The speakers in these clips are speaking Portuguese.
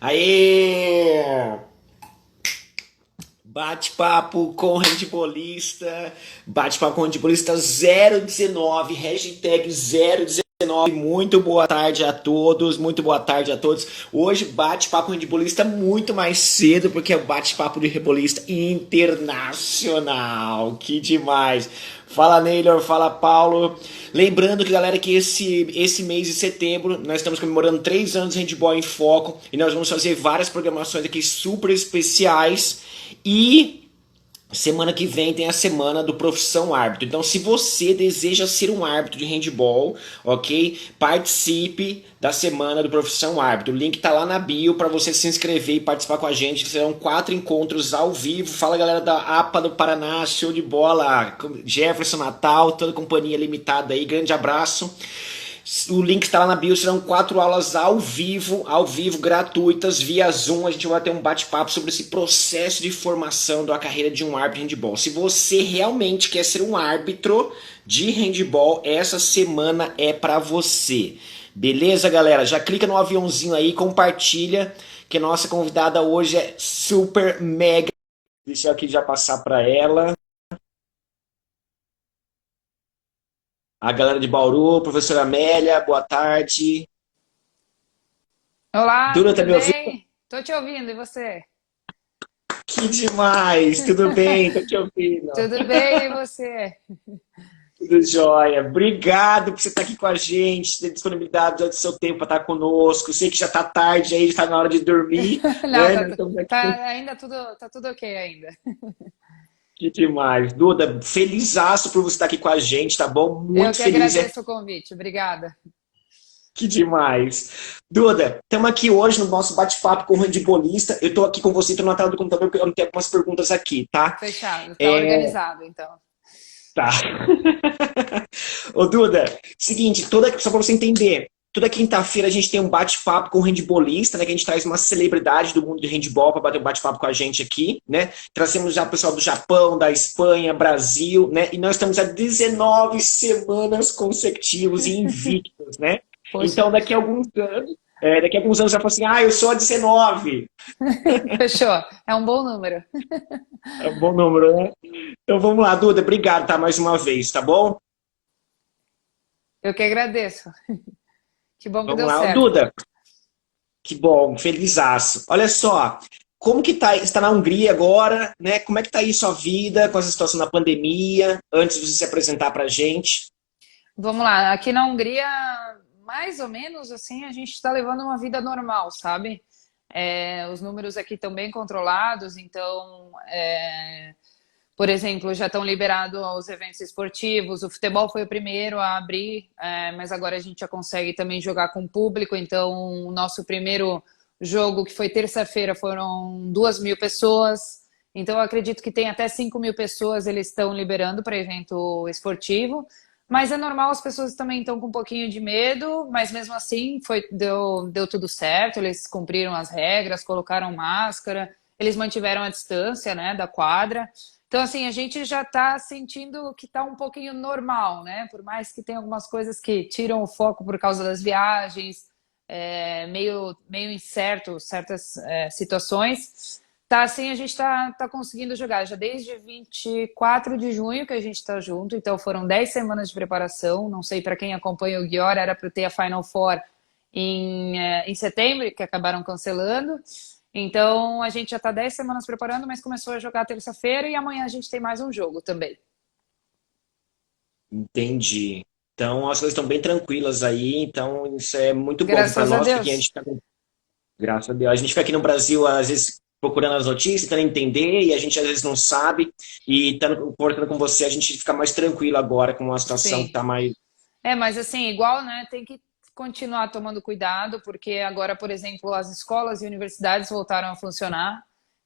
Aê! Bate-papo com handbolista, bate-papo com handbolista 019, hashtag 019. Muito boa tarde a todos, muito boa tarde a todos. Hoje bate-papo handbolista muito mais cedo, porque é o bate-papo de handbolista internacional. Que demais! Fala Neylor, fala Paulo. Lembrando que galera que esse mês de setembro nós estamos comemorando 3 anos de Handball em Foco e nós vamos fazer várias programações aqui super especiais. E semana que vem tem a semana do Profissão Árbitro. Então, se você deseja ser um árbitro de handball, ok? Participe da semana do Profissão Árbitro. O link tá lá na bio para você se inscrever e participar com a gente. Serão 4 encontros ao vivo. Fala galera da APA do Paraná, show de bola. Jefferson Natal, toda a companhia limitada aí. Grande abraço. O link está lá na bio, serão 4 aulas ao vivo, gratuitas, via Zoom. A gente vai ter um bate-papo sobre esse processo de formação da carreira de um árbitro de handball. Se você realmente quer ser um árbitro de handball, essa semana é para você. Beleza, galera? Já clica no aviãozinho aí, compartilha, que a nossa convidada hoje é super mega. Deixa eu aqui já passar para ela. A galera de Bauru, professora Amélia, boa tarde. Olá, Dura, tá tudo me ouvindo? bem? Tô te ouvindo, e você? Que demais! Tudo bem? Tô te ouvindo. Tudo bem, e você? Tudo jóia. Obrigado por você estar aqui com a gente, ter disponibilidade do seu tempo para estar conosco. Sei que já está tarde aí, já está na hora de dormir, Não, né? Nós estamos aqui. ainda tá tudo ok ainda. Que demais. Duda, felizaço por você estar aqui com a gente, tá bom? Eu Muito que feliz. agradeço o convite, obrigada. Que demais. Duda, estamos aqui hoje no nosso bate-papo com o handbolista. Eu estou aqui com você, estou na tela do computador, porque eu tenho algumas perguntas aqui, tá? Fechado, tá organizado então. Tá. Ô, Duda, seguinte, só para você entender, toda quinta-feira a gente tem um bate-papo com o handbolista, né? Que a gente traz uma celebridade do mundo do handball para bater um bate-papo com a gente aqui, né? Trazemos já o pessoal do Japão, da Espanha, Brasil, né? E nós estamos há 19 semanas consecutivos e invictos, né? Poxa, Então, daqui a alguns anos já fala assim, eu sou a 19. fechou. É um bom número. É um bom número, né? Então vamos lá, Duda, obrigado, tá? Mais uma vez, tá bom? Eu que agradeço. Que bom que Vamos deu lá. certo. Duda, que bom, felizaço. Olha só, como que tá, está na Hungria agora, né? Como é que tá aí sua vida com essa situação da pandemia, antes de você se apresentar pra gente? Vamos lá, aqui na Hungria, mais ou menos assim, a gente está levando uma vida normal, sabe? Os números aqui estão bem controlados, então por exemplo, já estão liberados os eventos esportivos. O futebol foi o primeiro a abrir, mas agora a gente já consegue também jogar com público. Então, o nosso primeiro jogo, que foi terça-feira, foram 2.000 pessoas. Então, eu acredito que tem até 5.000 pessoas eles estão liberando para evento esportivo. Mas é normal, as pessoas também estão com um pouquinho de medo, mas mesmo assim deu tudo certo. Eles cumpriram as regras, colocaram máscara, eles mantiveram a distância, né, da quadra. Então, assim, a gente já está sentindo que está um pouquinho normal, né? Por mais que tenha algumas coisas que tiram o foco por causa das viagens, meio incerto certas situações. Tá assim, a gente tá conseguindo jogar já desde 24 de junho que a gente está junto, então foram 10 semanas de preparação. Não sei para quem acompanha o Guior, era para ter a Final Four em setembro, que acabaram cancelando. Então, a gente já está 10 semanas preparando, mas começou a jogar terça-feira e amanhã a gente tem mais um jogo também. Entendi. Então, as coisas estão bem tranquilas aí, então isso é muito bom para Graças a nós, porque a Deus. gente fica, graças a Deus, a gente fica aqui no Brasil, às vezes, procurando as notícias, tentando entender, e a gente às vezes não sabe, e estando conversando com você, a gente fica mais tranquilo agora com uma situação que Sim. está mais. Mas assim, igual, né? Tem que continuar tomando cuidado, porque agora, por exemplo, as escolas e universidades voltaram a funcionar.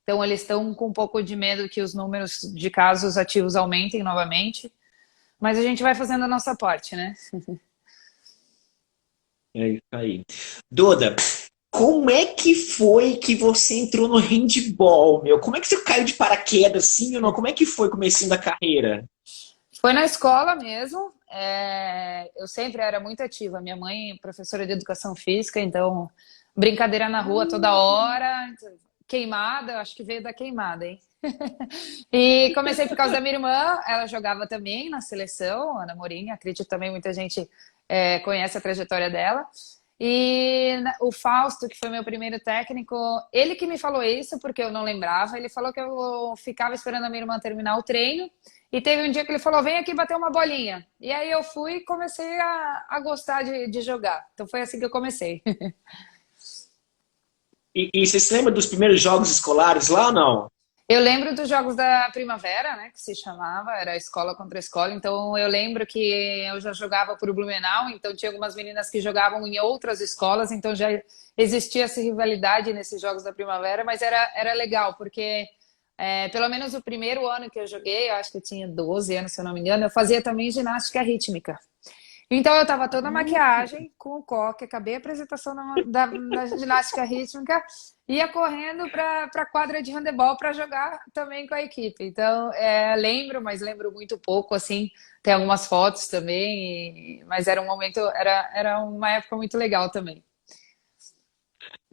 Então, eles estão com um pouco de medo que os números de casos ativos aumentem novamente. Mas a gente vai fazendo a nossa parte, né? É isso aí. Duda, como é que foi que você entrou no handball, meu? Como é que você caiu de paraquedas, sim ou não? Como é que foi começando da carreira? Foi na escola mesmo. Eu sempre era muito ativa. Minha mãe é professora de educação física, então brincadeira na rua toda hora, queimada, acho que veio da queimada, hein? E comecei por causa da minha irmã, ela jogava também na seleção, Ana Morim, acredito também muita gente conhece a trajetória dela. E o Fausto, que foi meu primeiro técnico, ele que me falou isso, porque eu não lembrava, ele falou que eu ficava esperando a minha irmã terminar o treino, e teve um dia que ele falou, vem aqui bater uma bolinha. E aí eu fui e comecei a gostar de jogar. Então foi assim que eu comecei. E você se lembra dos primeiros jogos escolares lá ou não? Eu lembro dos jogos da primavera, né, que se chamava, era escola contra escola, então eu lembro que eu já jogava por Blumenau, então tinha algumas meninas que jogavam em outras escolas, então já existia essa rivalidade nesses jogos da primavera, mas era legal, porque pelo menos o primeiro ano que eu joguei, eu acho que eu tinha 12 anos, se eu não me engano, eu fazia também ginástica rítmica. Então eu tava toda maquiagem, com o coque, acabei a apresentação da ginástica rítmica, ia correndo para a quadra de handebol para jogar também com a equipe. Então lembro, mas lembro muito pouco, assim, tem algumas fotos também, mas era um momento, era uma época muito legal também.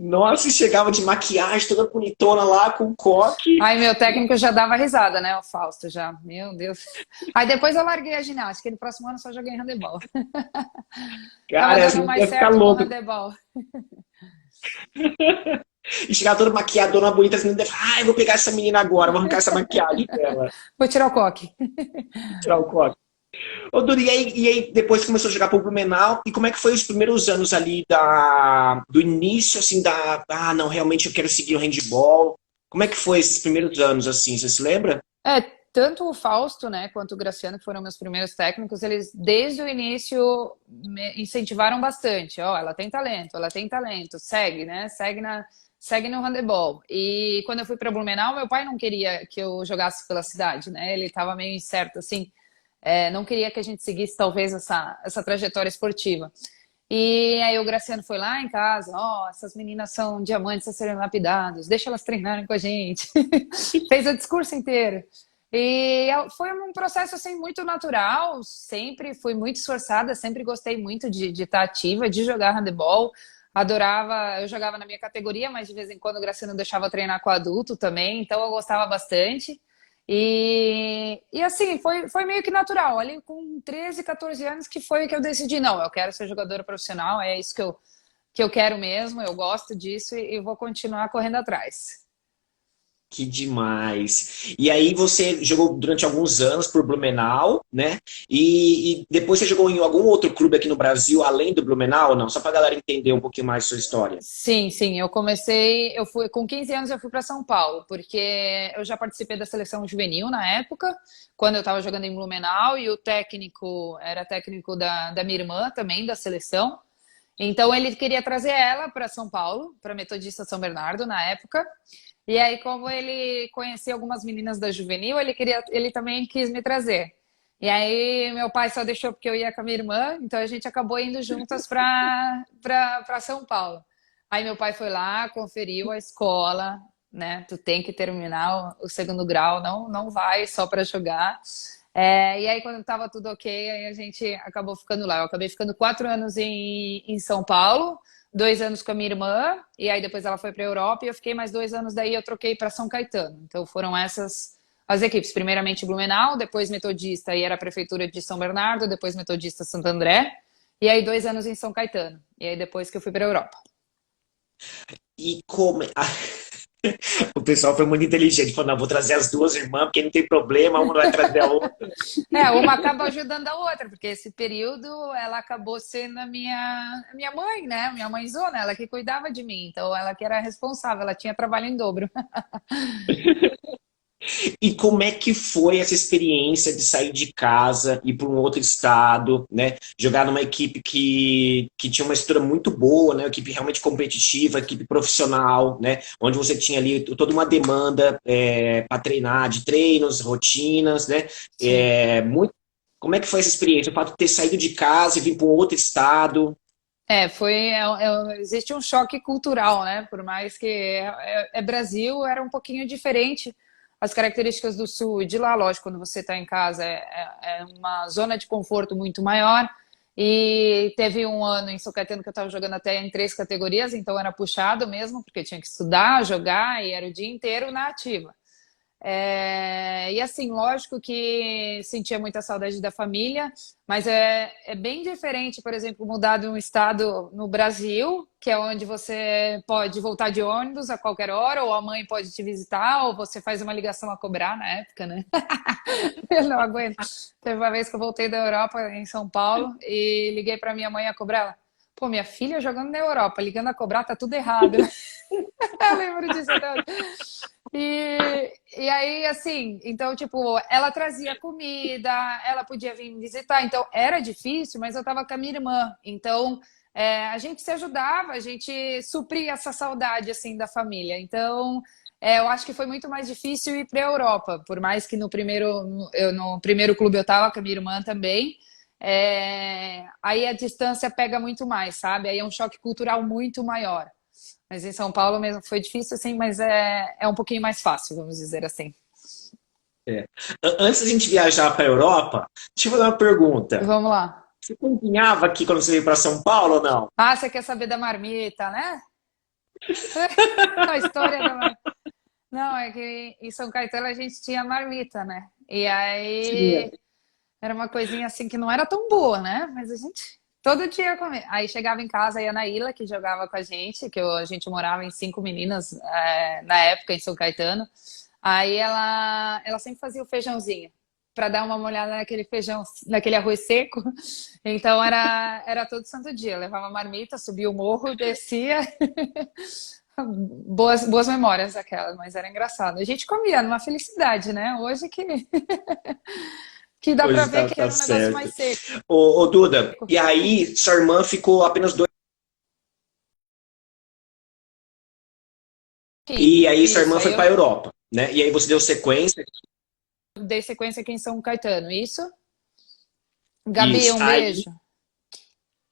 Nossa, e chegava de maquiagem toda bonitona lá com coque. Aí meu técnico já dava risada, né, o Fausto, já, meu Deus. Aí depois eu larguei a ginástica, e no próximo ano eu só joguei handebol. Tava Cara, dando essa mais ia ficar certo com o louca. handebol. E chegava toda maquiadona bonita, assim, eu vou pegar essa menina agora, vou arrancar essa maquiagem dela, Vou tirar o coque. tirar o coque. Ô, Duri, e aí depois começou a jogar pro Blumenau, e como é que foi os primeiros anos ali do início, assim, não, realmente eu quero seguir o handball. Como é que foi esses primeiros anos, assim, você se lembra? É, tanto o Fausto, né, quanto o Graciano, que foram meus primeiros técnicos, eles desde o início me incentivaram bastante. Ó, ela tem talento, segue, né? Segue no handebol. E quando eu fui para Blumenau, meu pai não queria que eu jogasse pela cidade, né? Ele estava meio incerto, assim, não queria que a gente seguisse talvez essa trajetória esportiva. E aí o Graciano foi lá em casa, ó, essas meninas são diamantes a serem lapidados, deixa elas treinarem com a gente. Fez o discurso inteiro. E foi um processo assim muito natural, sempre fui muito esforçada, sempre gostei muito de estar ativa, de jogar handebol. Adorava, eu jogava na minha categoria, mas de vez em quando o Graciano deixava eu treinar com adulto também, então eu gostava bastante. E assim, foi meio que natural. Ali com 13, 14 anos que foi que eu decidi, não, eu quero ser jogadora profissional, é isso que eu quero mesmo, eu gosto disso e vou continuar correndo atrás. Que demais. E aí você jogou durante alguns anos por Blumenau, né? E depois você jogou em algum outro clube aqui no Brasil, além do Blumenau ou não? Só pra galera entender um pouquinho mais sua história. Sim, sim, eu fui com 15 anos eu fui para São Paulo, porque eu já participei da seleção juvenil na época, quando eu estava jogando em Blumenau e o técnico era técnico da minha irmã também da seleção. Então ele queria trazer ela para São Paulo, para Metodista São Bernardo na época. E aí, como ele conhecia algumas meninas da juvenil, ele também quis me trazer. E aí meu pai só deixou porque eu ia com a minha irmã, então a gente acabou indo juntas para São Paulo. Aí meu pai foi lá, conferiu a escola, né? Tu tem que terminar o segundo grau, não vai só para jogar. E aí, quando estava tudo ok, aí a gente acabou ficando lá. Eu acabei ficando 4 anos em São Paulo, 2 anos com a minha irmã, e aí depois ela foi para a Europa e eu fiquei mais 2 anos, daí eu troquei para São Caetano. Então foram essas as equipes. Primeiramente Blumenau, depois Metodista e era a Prefeitura de São Bernardo, depois Metodista Santo André, e aí 2 anos em São Caetano. E aí depois que eu fui para a Europa. E como. O pessoal foi muito inteligente, falou, não, vou trazer as duas irmãs, porque não tem problema, uma vai trazer a outra. Uma acaba ajudando a outra, porque esse período ela acabou sendo a minha mãe, né? Minha mãezona, ela que cuidava de mim, então ela que era responsável, ela tinha trabalho em dobro. E como é que foi essa experiência de sair de casa, ir para um outro estado, né? Jogar numa equipe que tinha uma estrutura muito boa, né? Uma equipe realmente competitiva, equipe profissional, né? Onde você tinha ali toda uma demanda para treinar, de treinos, rotinas, né? Sim. Muito. Como é que foi essa experiência? O fato de ter saído de casa e vir para um outro estado? Existe um choque cultural, né? Por mais que é Brasil, era um pouquinho diferente as características do sul e de lá, lógico, quando você está em casa é uma zona de conforto muito maior E teve um ano em São Caetano que eu estava jogando até em 3 categorias, então era puxado mesmo, porque eu tinha que estudar, jogar e era o dia inteiro na ativa. E assim, lógico que sentia muita saudade da família, mas é bem diferente, por exemplo, mudar de um estado no Brasil, que é onde você pode voltar de ônibus a qualquer hora, ou a mãe pode te visitar, ou você faz uma ligação a cobrar na época, né? Eu não aguento. Teve uma vez que eu voltei da Europa, em São Paulo, e liguei para minha mãe a cobrar ela. Pô, minha filha jogando na Europa, ligando a cobrar, tá tudo errado. Eu lembro disso até hoje. E aí, assim, então, tipo, ela trazia comida, ela podia vir me visitar, então era difícil, mas eu tava com a minha irmã, então a gente se ajudava, a gente supria essa saudade, assim, da família. Então, eu acho que foi muito mais difícil ir para a Europa, por mais que no primeiro clube eu tava com a minha irmã também, aí a distância pega muito mais, sabe? Aí é um choque cultural muito maior. Mas em São Paulo mesmo foi difícil, assim, mas é um pouquinho mais fácil, vamos dizer assim. É. Antes da gente viajar para a Europa, deixa eu fazer uma pergunta. Vamos lá. Você cozinhava aqui quando você veio para São Paulo ou não? Ah, você quer saber da marmita, né? A história da marmita. Não, é que em São Caetano a gente tinha marmita, né? E Tinha. aí era uma coisinha assim que não era tão boa, né? Mas a gente todo dia comia. Aí chegava em casa, ia na Ilha, que jogava com a gente, a gente morava em 5 meninas na época em São Caetano. Aí ela sempre fazia o feijãozinho para dar uma molhada naquele feijão, naquele arroz seco. Então era todo santo dia. Eu levava marmita, subia o morro, descia. Boas memórias aquelas, mas era engraçado. A gente comia numa felicidade, né? Hoje que dá para Hoje ver tá, que tá era um negócio certo. mais seco. Ô, Duda, e aí sua irmã ficou apenas 2. E aí sua Isso, irmã aí foi para a eu Europa, né? E aí você deu sequência. dei sequência aqui em São Caetano. Isso? Gabi, Isso. um Aí beijo.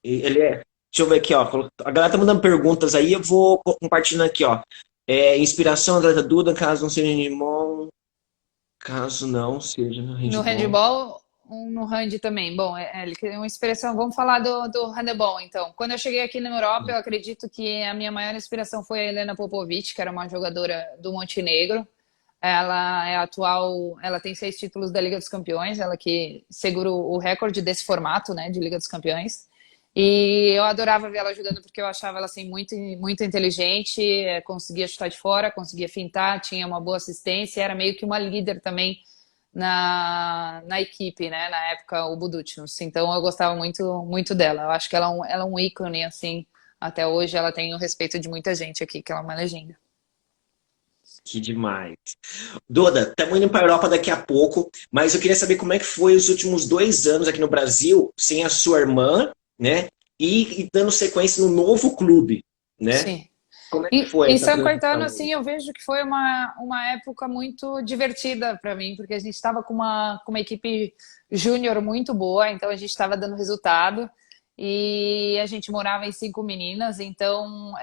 ele é. Deixa eu ver aqui, ó. A galera tá mandando perguntas aí, eu vou compartilhando aqui, ó. Inspiração atleta Duda, caso não seja handball, caso não seja No handball. handball, no hand também. Bom, ele tem uma inspiração. Vamos falar do handebol, então. Quando eu cheguei aqui na Europa, eu acredito que a minha maior inspiração foi a Helena Popovic, que era uma jogadora do Montenegro. Ela é atual, ela tem 6 títulos da Liga dos Campeões, ela que segura o recorde desse formato, né, de Liga dos Campeões. E eu adorava ver ela jogando porque eu achava ela assim muito inteligente, conseguia chutar de fora, conseguia fintar, tinha uma boa assistência, era meio que uma líder também na equipe, né? Na época, o Budutinos. Então eu gostava muito dela. Eu acho que ela é um ícone, assim, até hoje ela tem o respeito de muita gente aqui, que ela é uma legenda. Que demais. Duda, estamos indo para a Europa daqui a pouco, mas eu queria saber como é que foi os últimos 2 anos aqui no Brasil, sem a sua irmã, né? E dando sequência no novo clube, né? Sim. Como é que E foi em essa São Caetano, transição aí? assim, eu vejo que foi uma época muito divertida para mim, porque a gente estava com uma equipe júnior muito boa, então a gente estava dando resultado e a gente morava em 5 meninas, então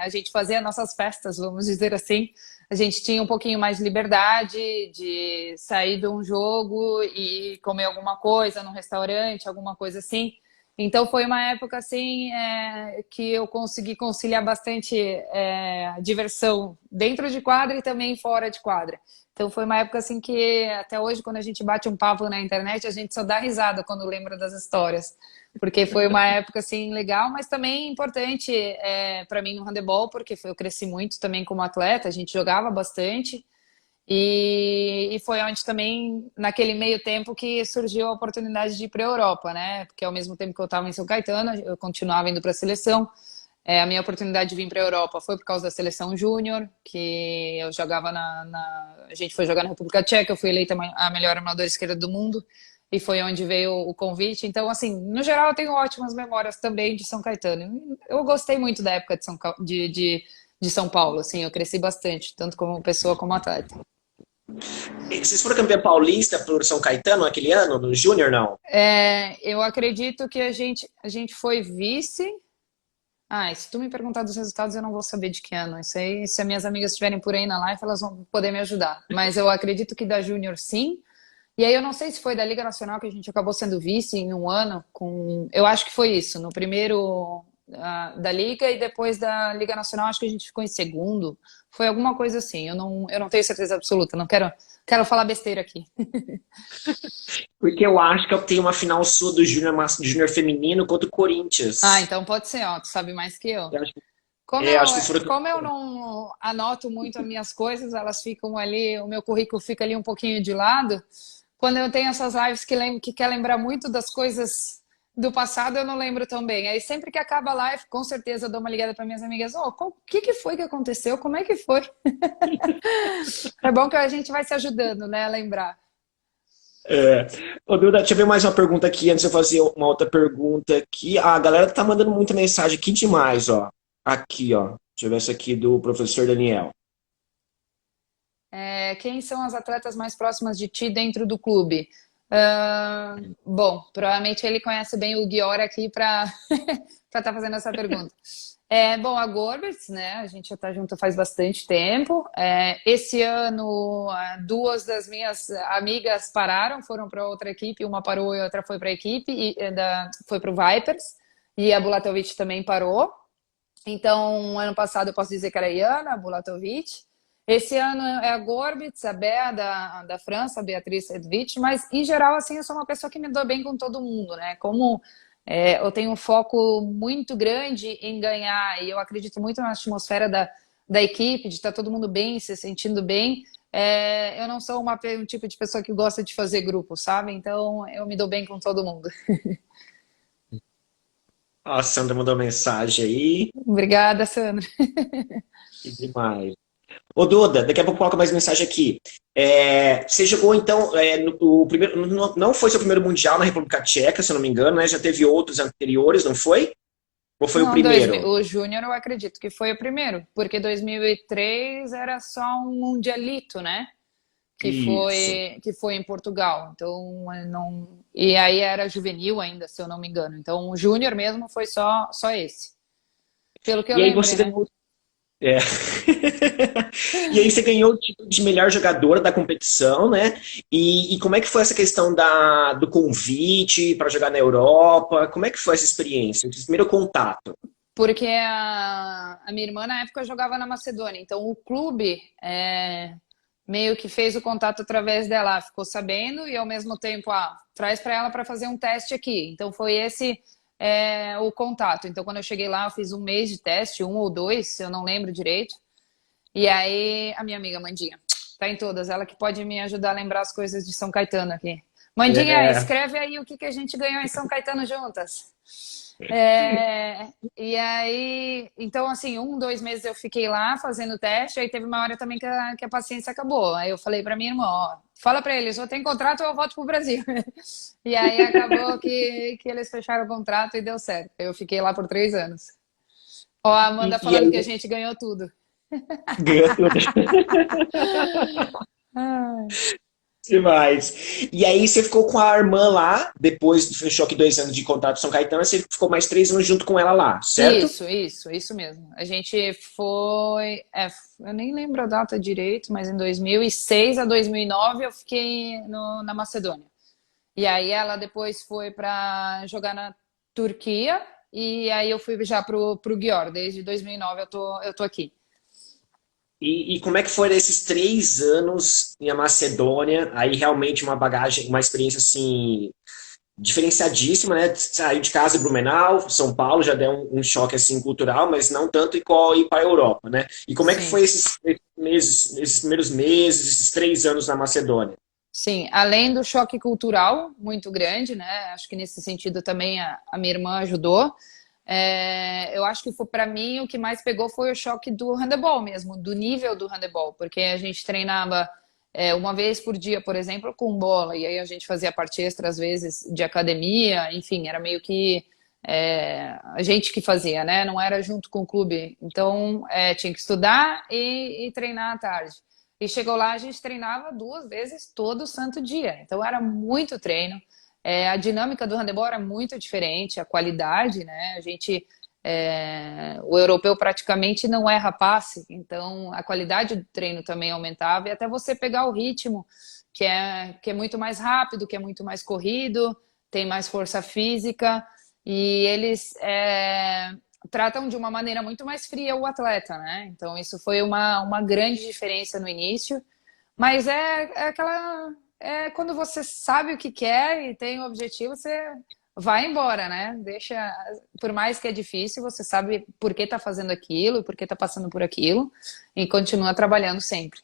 a gente fazia nossas festas, vamos dizer assim. A gente tinha um pouquinho mais de liberdade de sair de um jogo e comer alguma coisa num restaurante, alguma coisa assim. Então foi uma época assim que eu consegui conciliar bastante diversão dentro de quadra e também fora de quadra. Então foi uma época assim que até hoje quando a gente bate um papo na internet a gente só dá risada quando lembra das histórias, porque foi uma época assim legal, mas também importante para mim no handebol, porque eu cresci muito também como atleta, a gente jogava bastante. E foi onde também, naquele meio tempo, que surgiu a oportunidade de ir para a Europa, né? Porque ao mesmo tempo que eu estava em São Caetano, eu continuava indo para a seleção. A minha oportunidade de vir para a Europa foi por causa da seleção júnior, que eu jogava a gente foi jogar na República Tcheca, eu fui eleita a melhor armadora esquerda do mundo, e foi onde veio o convite. Então, assim, no geral, eu tenho ótimas memórias também de São Caetano. Eu gostei muito da época de São Paulo, assim, eu cresci bastante, tanto como pessoa como atleta. Vocês foram campeão paulista por São Caetano aquele ano, no Júnior, não? Eu acredito que a gente foi vice. Ah, se tu me perguntar dos resultados, eu não vou saber de que ano. Isso aí, se as minhas amigas estiverem por aí na live, elas vão poder me ajudar. Mas eu acredito que da Júnior, sim. E aí eu não sei se foi da Liga Nacional que a gente acabou sendo vice em um ano, eu acho que foi isso, no primeiro da Liga e depois da Liga Nacional acho que a gente ficou em segundo. Foi alguma coisa assim, eu não tenho certeza absoluta, não quero falar besteira aqui. Porque eu acho que eu tenho uma final sua do Júnior feminino contra o Ah, Corinthians. então pode ser, ó, tu sabe mais que eu. Eu acho, acho que foram. Como eu não anoto muito as minhas coisas, elas ficam ali, o meu currículo fica ali um pouquinho de lado. Quando eu tenho essas lives que quer lembrar muito das coisas do passado, eu não lembro tão bem. Aí sempre que acaba a live, com certeza eu dou uma ligada para minhas amigas. Oh, o que foi que aconteceu? Como é que foi? É bom que a gente vai se ajudando, né, a lembrar. É. Ô, Duda, deixa eu ver mais uma pergunta aqui, antes de eu fazer uma outra pergunta aqui. Ah, a galera tá mandando muita mensagem aqui demais, ó. Aqui, ó. Deixa eu ver essa aqui do professor Daniel. Quem são as atletas mais próximas de ti dentro do clube? Bom, provavelmente ele conhece bem o Guior aqui para estar fazendo essa pergunta. Bom, a Gorbitz, né? A gente já está junto faz bastante tempo. Esse ano, duas das minhas amigas pararam, foram para outra equipe. Uma parou e outra foi para a equipe, foi para o Vipers. E a Bulatovic também parou. Então, ano passado eu posso dizer que era a Iana Bulatovic. Esse ano é a Gorbitz, a Bea da França, a Beatriz Edvich, mas em geral, assim, eu sou uma pessoa que me dou bem com todo mundo, né? Como eu tenho um foco muito grande em ganhar e eu acredito muito na atmosfera da equipe, de estar todo mundo bem, se sentindo bem. Eu não sou um tipo de pessoa que gosta de fazer grupo, sabe? Então eu me dou bem com todo mundo. Ó, a Sandra mandou mensagem aí. Obrigada, Sandra. Que demais. Ô, Duda, daqui a pouco coloca mais mensagem aqui. Você jogou, então, o primeiro. Não foi seu primeiro Mundial na República Tcheca, se eu não me engano, né? Já teve outros anteriores, não foi? Ou foi o Não, primeiro? o Júnior eu acredito que foi o primeiro, porque 2003 era só um mundialito, né? Isso. Que foi em Portugal. Então, não. E aí era juvenil ainda, se eu não me engano. Então, o Júnior mesmo foi só esse. Pelo que eu E aí lembre, você né? ganhou. É. E aí você ganhou o título de melhor jogadora da competição, né? E como é que foi essa questão do convite para jogar na Europa? Como é que foi essa experiência, esse primeiro contato? Porque a minha irmã, na época, jogava na Macedônia. Então, o clube meio que fez o contato através dela. Ficou sabendo e, ao mesmo tempo, traz para ela para fazer um teste aqui. Então, foi esse o contato. Então, quando eu cheguei lá, eu fiz um mês de teste, um ou dois, eu não lembro direito. E aí, a minha amiga Mandinha, tá em todas, ela que pode me ajudar a lembrar as coisas de São Caetano aqui. Mandinha, É. escreve aí o que a gente ganhou em São Caetano juntas. E aí, então, assim, um, 2 meses eu fiquei lá fazendo teste, aí teve uma hora também que a paciência acabou. Aí eu falei pra minha irmã, ó, fala pra eles, ou tem contrato ou eu volto pro Brasil. E aí acabou que eles fecharam o contrato e deu certo. Eu fiquei lá por 3 anos. Ó, a Amanda E falando aí que a gente ganhou tudo. ganhou tudo. Ah, Demais. E aí você ficou com a irmã lá, depois fechou aqui 2 anos de contrato com São Caetano, você ficou mais 3 anos junto com ela lá, certo? isso mesmo. A gente foi, eu nem lembro a data direito, mas em 2006 a 2009 eu fiquei na Macedônia. E aí ela depois foi para jogar na Turquia e aí eu fui já pro Győr. Desde 2009 eu tô aqui. E como é que foram esses 3 anos em Macedônia? Aí realmente uma bagagem, uma experiência assim diferenciadíssima, né? Saiu de casa de Blumenau, São Paulo, já deu um choque assim cultural, mas não tanto igual ir para a Europa, né? E como é que Sim. foi esses primeiros meses, esses 3 anos na Macedônia? Sim, além do choque cultural muito grande, né? Acho que nesse sentido também a minha irmã ajudou. Eu acho que para mim o que mais pegou foi o choque do handebol mesmo, do nível do handebol, porque a gente treinava uma vez por dia, por exemplo, com bola, e aí a gente fazia parte extra às vezes de academia, enfim, era meio que a gente que fazia, né? Não era junto com o clube. Então tinha que estudar e treinar à tarde. E chegou lá, a gente treinava 2 vezes todo santo dia. Então era muito treino. A dinâmica do handebol era muito diferente, a qualidade, né? O europeu praticamente não erra passe, então a qualidade do treino também aumentava e até você pegar o ritmo que é muito mais rápido, que é muito mais corrido, tem mais força física, e eles tratam de uma maneira muito mais fria o atleta, né? Então isso foi uma grande diferença no início, mas é aquela... É quando você sabe o que quer e tem o objetivo, você vai embora, né? Deixa, por mais que é difícil, você sabe por que tá fazendo aquilo, por que tá passando por aquilo, e continua trabalhando sempre.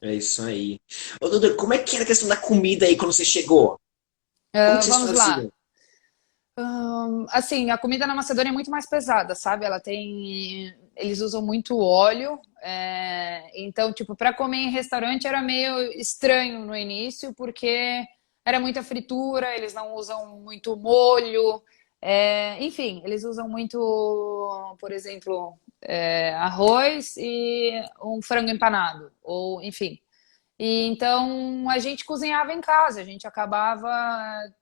É isso aí. Ô, Duda, como é que era a questão da comida aí quando você chegou? Como que vocês Vamos lá. faziam? Assim, a comida na Macedônia é muito mais pesada, sabe? Ela tem, eles usam muito óleo, então, tipo, para comer em restaurante era meio estranho no início, porque era muita fritura, eles não usam muito molho, enfim, eles usam muito, por exemplo, arroz e um frango empanado, ou enfim. E então a gente cozinhava em casa, a gente acabava,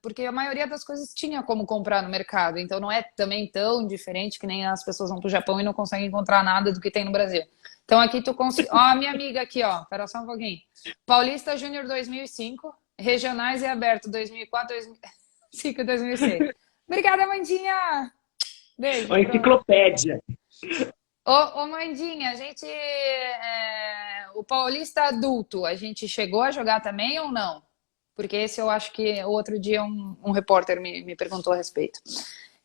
porque a maioria das coisas tinha como comprar no mercado, então não é também tão diferente que nem as pessoas vão para o Japão e não conseguem encontrar nada do que tem no Brasil. Então aqui tu consegue, ó, a minha amiga aqui, ó, espera só um pouquinho. Paulista Júnior 2005, Regionais e Aberto 2004, 2005 e 2006. Obrigada, Mandinha. Beijo, Uma pronto. enciclopédia. Ô, Mandinha, o Paulista adulto, a gente chegou a jogar também ou não? Porque esse eu acho que o outro dia um repórter me perguntou a respeito.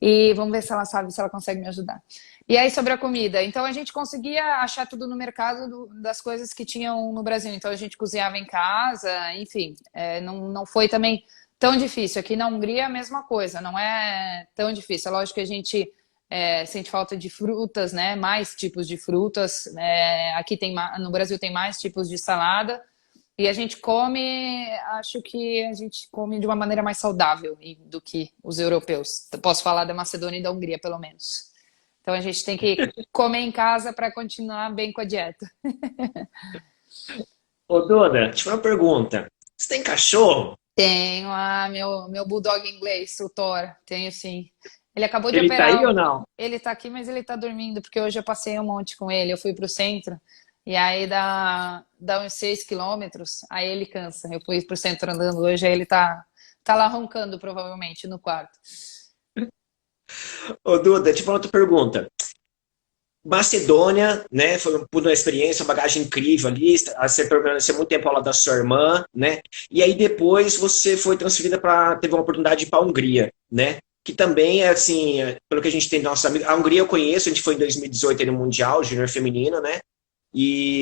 E vamos ver se ela sabe, se ela consegue me ajudar. E aí, sobre a comida. Então, a gente conseguia achar tudo no mercado das coisas que tinham no Brasil. Então, a gente cozinhava em casa, enfim. Não foi também tão difícil. Aqui na Hungria, é a mesma coisa. Não é tão difícil. É lógico que a gente sente falta de frutas, né? Mais tipos de frutas. Aqui no Brasil tem mais tipos de salada. E a gente come, acho que a gente come de uma maneira mais saudável do que os europeus. Posso falar da Macedônia e da Hungria, pelo menos. Então a gente tem que comer em casa para continuar bem com a dieta. Ô, Duda, deixa eu fazer uma pergunta. Você tem cachorro? Tenho meu bulldog inglês, o Thor. Tenho sim. Ele acabou de Ele tá operar. aí ou não? Ele tá aqui, mas ele tá dormindo, porque hoje eu passei um monte com ele. Eu fui pro centro. E aí dá uns 6 quilômetros, aí ele cansa. Eu fui pro centro andando hoje, aí ele tá lá roncando, provavelmente, no quarto. Ô, Duda, deixa eu fazer outra pergunta. Macedônia, né, foi uma experiência, uma bagagem incrível ali, você permaneceu muito tempo ao lado da sua irmã, né, e aí depois você foi transferida teve uma oportunidade de ir para a Hungria, né, que também é assim, pelo que a gente tem de nossos amigos, a Hungria eu conheço, a gente foi em 2018 aí no Mundial Júnior Feminino, né,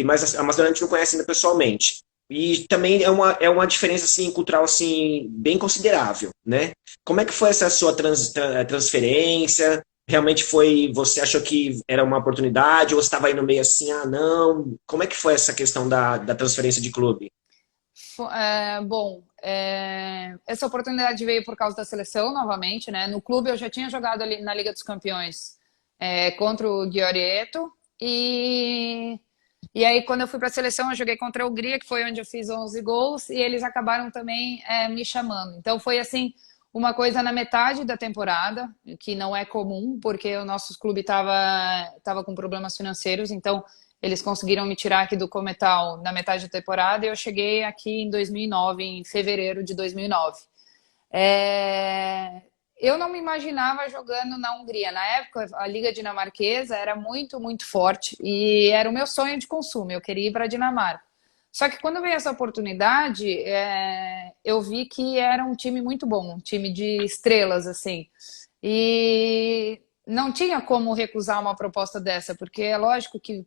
mas a Macedônia a gente não conhece ainda pessoalmente. E também é uma diferença assim, cultural assim, bem considerável, né? Como é que foi essa sua transferência? Realmente foi, você achou que era uma oportunidade ou você estava aí no meio assim, ah, não? Como é que foi essa questão da transferência de clube? Bom, essa oportunidade veio por causa da seleção, novamente, né? No clube eu já tinha jogado ali na Liga dos Campeões contra o Giorieto e aí, quando eu fui para a seleção, eu joguei contra a Hungria, que foi onde eu fiz 11 gols, e eles acabaram também me chamando. Então, foi assim, uma coisa na metade da temporada, que não é comum, porque o nosso clube tava com problemas financeiros, então eles conseguiram me tirar aqui do Cometal na metade da temporada, e eu cheguei aqui em 2009, em fevereiro de 2009. É, Eu não me imaginava jogando na Hungria. Na época, a Liga Dinamarquesa era muito, muito forte e era o meu sonho de consumo. Eu queria ir para a Dinamarca. Só que quando veio essa oportunidade, eu vi que era um time muito bom, um time de estrelas, assim. E não tinha como recusar uma proposta dessa, porque é lógico que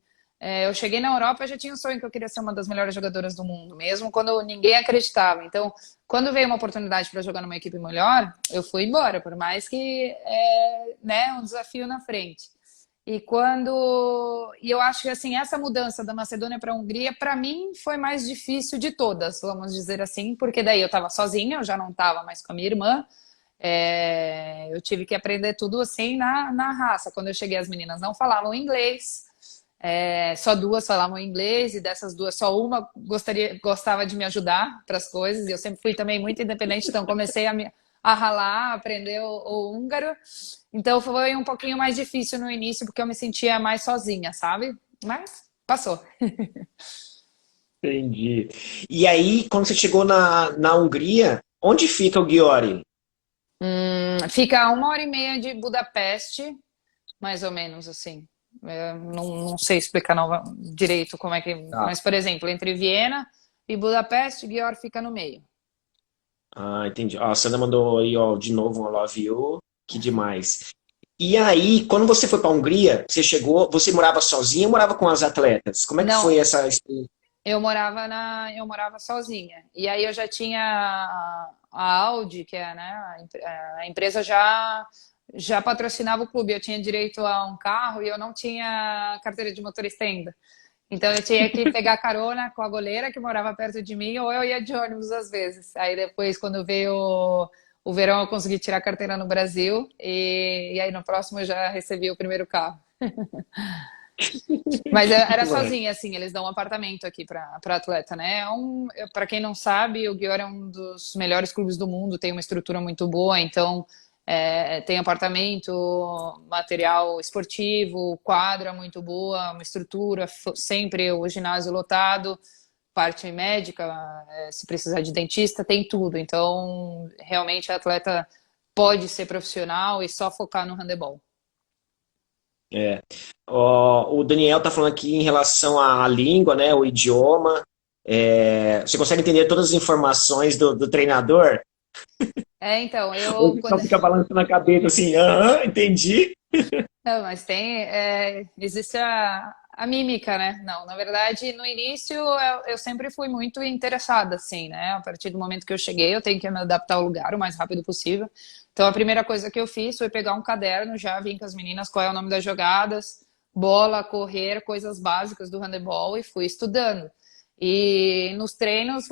eu cheguei na Europa, eu já tinha um sonho que eu queria ser uma das melhores jogadoras do mundo, mesmo quando ninguém acreditava. Então, quando veio uma oportunidade para jogar numa equipe melhor, eu fui embora, por mais que né, um desafio na frente. E eu acho que assim, essa mudança da Macedônia para a Hungria, para mim, foi mais difícil de todas, vamos dizer assim, porque daí eu estava sozinha, eu já não estava mais com a minha irmã. Eu tive que aprender tudo assim na raça. Quando eu cheguei, as meninas não falavam inglês. Só duas falavam inglês e dessas duas só uma gostava de me ajudar para as coisas, e eu sempre fui também muito independente, então comecei a ralar, a aprender o húngaro. Então foi um pouquinho mais difícil no início porque eu me sentia mais sozinha, sabe? Mas passou. Entendi. E aí, quando você chegou na Hungria, onde fica o Győri? Fica a 1 hora e meia de Budapeste, mais ou menos assim. Não sei explicar direito como é que. Tá. Mas, por exemplo, entre Viena e Budapeste, Győr fica no meio. Ah, entendi. Ó, a Sandra mandou aí, ó, de novo um I love you. Que demais. E aí, quando você foi para a Hungria, você chegou, você morava sozinha ou morava com as atletas? Como é que foi Não, essa experiência? eu morava sozinha. E aí eu já tinha a Audi, que é, né, a empresa já patrocinava o clube. Eu tinha direito a um carro e eu não tinha carteira de motorista ainda. Então eu tinha que pegar carona com a goleira que morava perto de mim, ou eu ia de ônibus às vezes. Aí depois, quando veio o verão, eu consegui tirar a carteira no Brasil, e aí no próximo eu já recebi o primeiro carro. Mas eu era Ué, sozinha, assim, eles dão um apartamento aqui para atleta, né? Para quem não sabe, o Győr é um dos melhores clubes do mundo, tem uma estrutura muito boa, então tem apartamento, material esportivo, quadra muito boa, uma estrutura, sempre o ginásio lotado, parte médica, se precisar de dentista, tem tudo. Então, realmente, a atleta pode ser profissional e só focar no handebol. é. Ó, o Daniel tá falando aqui em relação à língua, né, o idioma. É, você consegue entender todas as informações do treinador? Então, Ou eu você só quando fica balançando a cabeça assim, aham, entendi. Não, mas existe a mímica, né? Não, na verdade, no início eu sempre fui muito interessada, assim, né? A partir do momento que eu cheguei, eu tenho que me adaptar ao lugar o mais rápido possível. Então, a primeira coisa que eu fiz foi pegar um caderno, já vim com as meninas qual é o nome das jogadas, bola, correr, coisas básicas do handebol e fui estudando. E nos treinos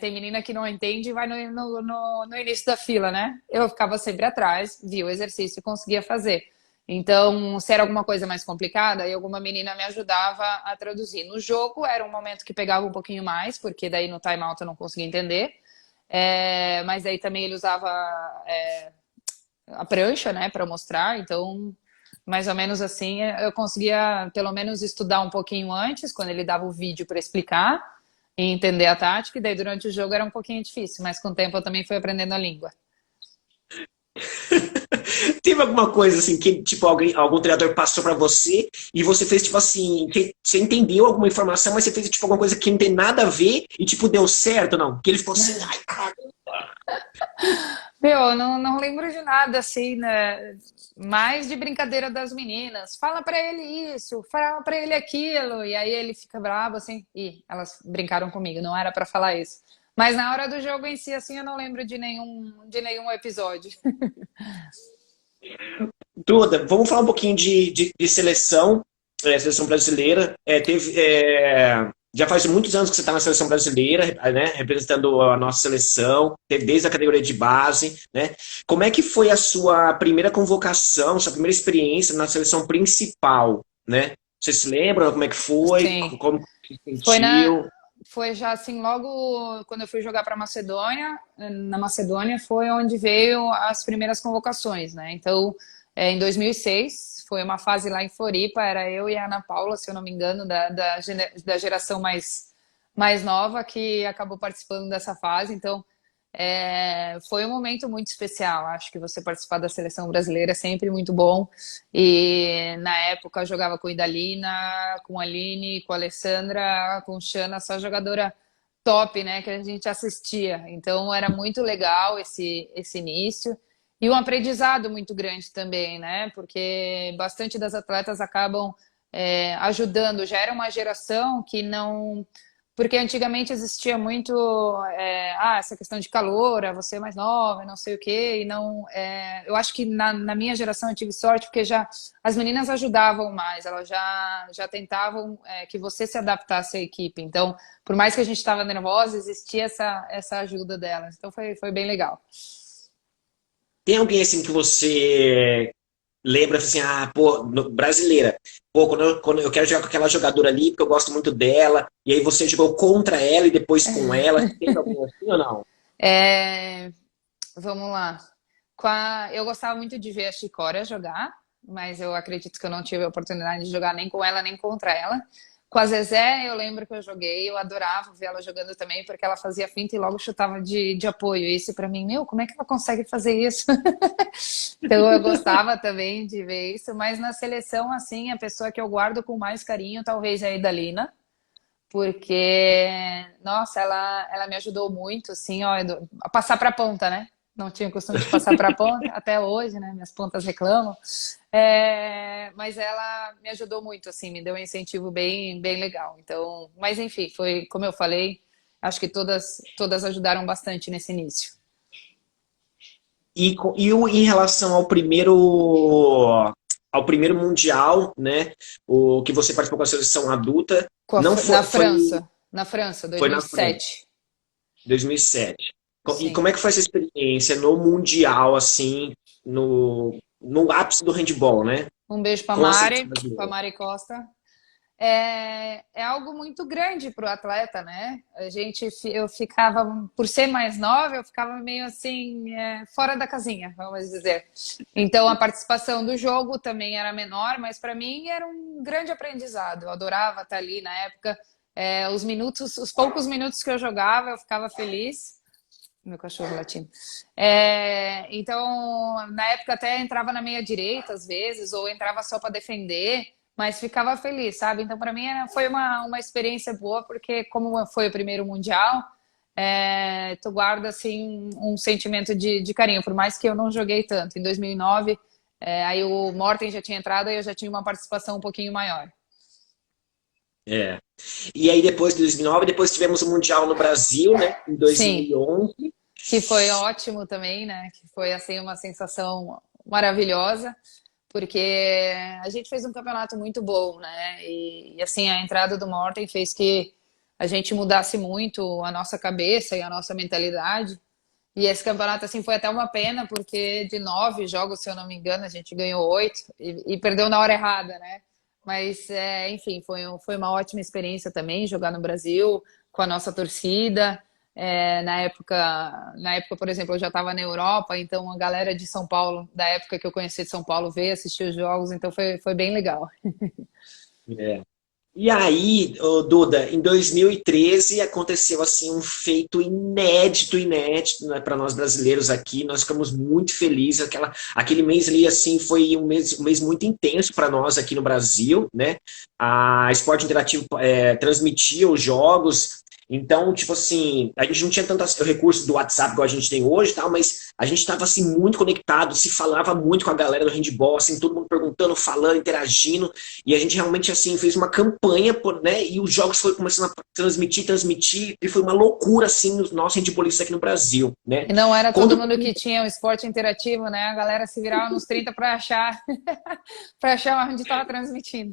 tem menina que não entende e vai no início da fila, né? Eu ficava sempre atrás, via o exercício e conseguia fazer. Então, se era alguma coisa mais complicada, aí alguma menina me ajudava a traduzir. No jogo era um momento que pegava um pouquinho mais, porque daí no time-out eu não conseguia entender. Mas aí também ele usava a prancha, né, para mostrar. Então, mais ou menos assim, eu conseguia pelo menos estudar um pouquinho antes, quando ele dava o vídeo para explicar e entender a tática. E daí durante o jogo era um pouquinho difícil, mas com o tempo eu também fui aprendendo a língua. Teve alguma coisa assim que, tipo, algum treinador passou pra você e você fez, tipo assim, você entendeu alguma informação, mas você fez, tipo, alguma coisa que não tem nada a ver e, tipo, deu certo, não? Que ele ficou assim, ai, cara. Meu, eu não lembro de nada assim, né? Mais de brincadeira das meninas. Fala pra ele isso, fala pra ele aquilo. E aí ele fica bravo assim. Ih, elas brincaram comigo, não era pra falar isso. Mas na hora do jogo em si, assim, eu não lembro de nenhum episódio. Duda, vamos falar um pouquinho de seleção, seleção brasileira. Já faz muitos anos que você está na seleção brasileira, né, representando a nossa seleção, desde a categoria de base, né? Como é que foi a sua primeira convocação, sua primeira experiência na seleção principal, né? Você se lembra como é que foi, Sim. como se Foi na, sentiu? foi já assim, logo quando eu fui jogar para Macedônia, na Macedônia foi onde veio as primeiras convocações, né? Então, em 2006, foi uma fase lá em Floripa, era eu e a Ana Paula, se eu não me engano, da geração mais nova que acabou participando dessa fase. Então, foi um momento muito especial. Acho que você participar da seleção brasileira é sempre muito bom. E na época eu jogava com a Idalina, com a Aline, com a Alessandra, com a Xana, só jogadora top, né, que a gente assistia. Então era muito legal esse início. E um aprendizado muito grande também, né? Porque bastante das atletas acabam ajudando. Já era uma geração que não, porque antigamente existia muito essa questão de calor, você é mais nova, não sei o quê, e não. Eu acho que na minha geração eu tive sorte, porque já as meninas ajudavam mais, elas já tentavam que você se adaptasse à equipe. Então, por mais que a gente estava nervosa, existia essa ajuda delas. Então foi bem legal. Tem alguém assim que você lembra assim, ah, pô, brasileira. Pô, quando eu quero jogar com aquela jogadora ali, porque eu gosto muito dela, e aí você jogou contra ela e depois com ela. Tem alguém assim ou não? É, Vamos lá. Eu gostava muito de ver a Chicória jogar, mas eu acredito que eu não tive a oportunidade de jogar nem com ela, nem contra ela. Com a Zezé, eu lembro que eu joguei, eu adorava ver ela jogando também, porque ela fazia finta e logo chutava de apoio. Isso pra mim, meu, como é que ela consegue fazer isso? Então eu gostava também de ver isso, mas na seleção, assim, a pessoa que eu guardo com mais carinho talvez é a Idalina, porque, nossa, ela me ajudou muito, assim, ó, a passar para a ponta, né? Não tinha o costume de passar para a ponta, até hoje, né? Minhas pontas reclamam. Mas ela me ajudou muito, assim, me deu um incentivo bem, bem legal. Então, mas enfim, foi como eu falei, acho que todas ajudaram bastante nesse início. Em relação ao primeiro mundial, né? O que você participou com a seleção adulta, não Na foi, França, foi na França, 2007. 2007. E como Sim. é que foi essa experiência no mundial, assim, no ápice do handball, né? Um beijo Com a seleção Para brasileira? Mari Costa. É algo muito grande para o atleta, né? Eu ficava, por ser mais nova, eu ficava meio assim, fora da casinha, vamos dizer. Então a participação do jogo também era menor, mas para mim era um grande aprendizado. Eu adorava estar ali na época. Os poucos minutos que eu jogava, eu ficava feliz. Meu cachorro latindo. Então, na época até entrava na meia direita às vezes, ou entrava só para defender, mas ficava feliz, sabe? Então, para mim, foi uma experiência boa, porque como foi o primeiro Mundial, tu guarda, assim, um sentimento de carinho, por mais que eu não joguei tanto. Em 2009, aí o Morten já tinha entrado e eu já tinha uma participação um pouquinho maior. É. E aí depois de 2009, depois tivemos o Mundial no Brasil, né? Em Sim, 2011. que foi ótimo também, né? Que foi, assim, uma sensação maravilhosa. Porque a gente fez um campeonato muito bom, né? Assim, a entrada do Morten fez que a gente mudasse muito a nossa cabeça e a nossa mentalidade. E esse campeonato, assim, foi até uma pena, porque de 9 jogos, se eu não me engano, a gente ganhou 8 e perdeu na hora errada, né? Mas, enfim, foi uma ótima experiência também jogar no Brasil, com a nossa torcida. Na época, por exemplo, eu já estava na Europa, então a galera de São Paulo, da época que eu conheci de São Paulo, veio assistir os jogos, então foi bem legal. É. E aí, ô, Duda, em 2013 aconteceu assim um feito inédito, inédito, né, para nós brasileiros aqui. Nós ficamos muito felizes. Aquele mês ali assim foi um mês muito intenso para nós aqui no Brasil, né? A Esporte Interativo transmitia os jogos. Então, tipo assim, a gente não tinha tanto recurso do WhatsApp igual a gente tem hoje, tal, mas a gente estava assim muito conectado, se falava muito com a galera do handball, assim, todo mundo perguntando, falando, interagindo. E a gente realmente assim fez uma campanha, né? E os jogos foram começando a transmitir, e foi uma loucura assim nos nossos handballistas aqui no Brasil, né? E não era todo Quando mundo que tinha o esporte interativo, né? A galera se virava nos 30 para achar, para achar onde estava transmitindo.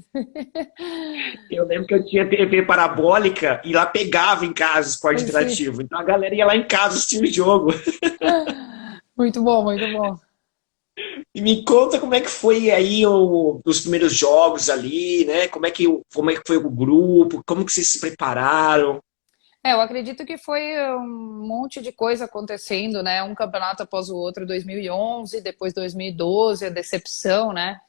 eu lembro que eu tinha TV parabólica e lá pegava em casa o esporte Sim. interativo, então a galera ia lá em casa assistir o jogo. Muito bom, muito bom. E me conta como é que foi aí os primeiros jogos ali, né? Como é que foi o grupo, como que vocês se prepararam? Eu acredito que foi um monte de coisa acontecendo, né? Um campeonato após o outro, 2011, depois 2012, a decepção, né?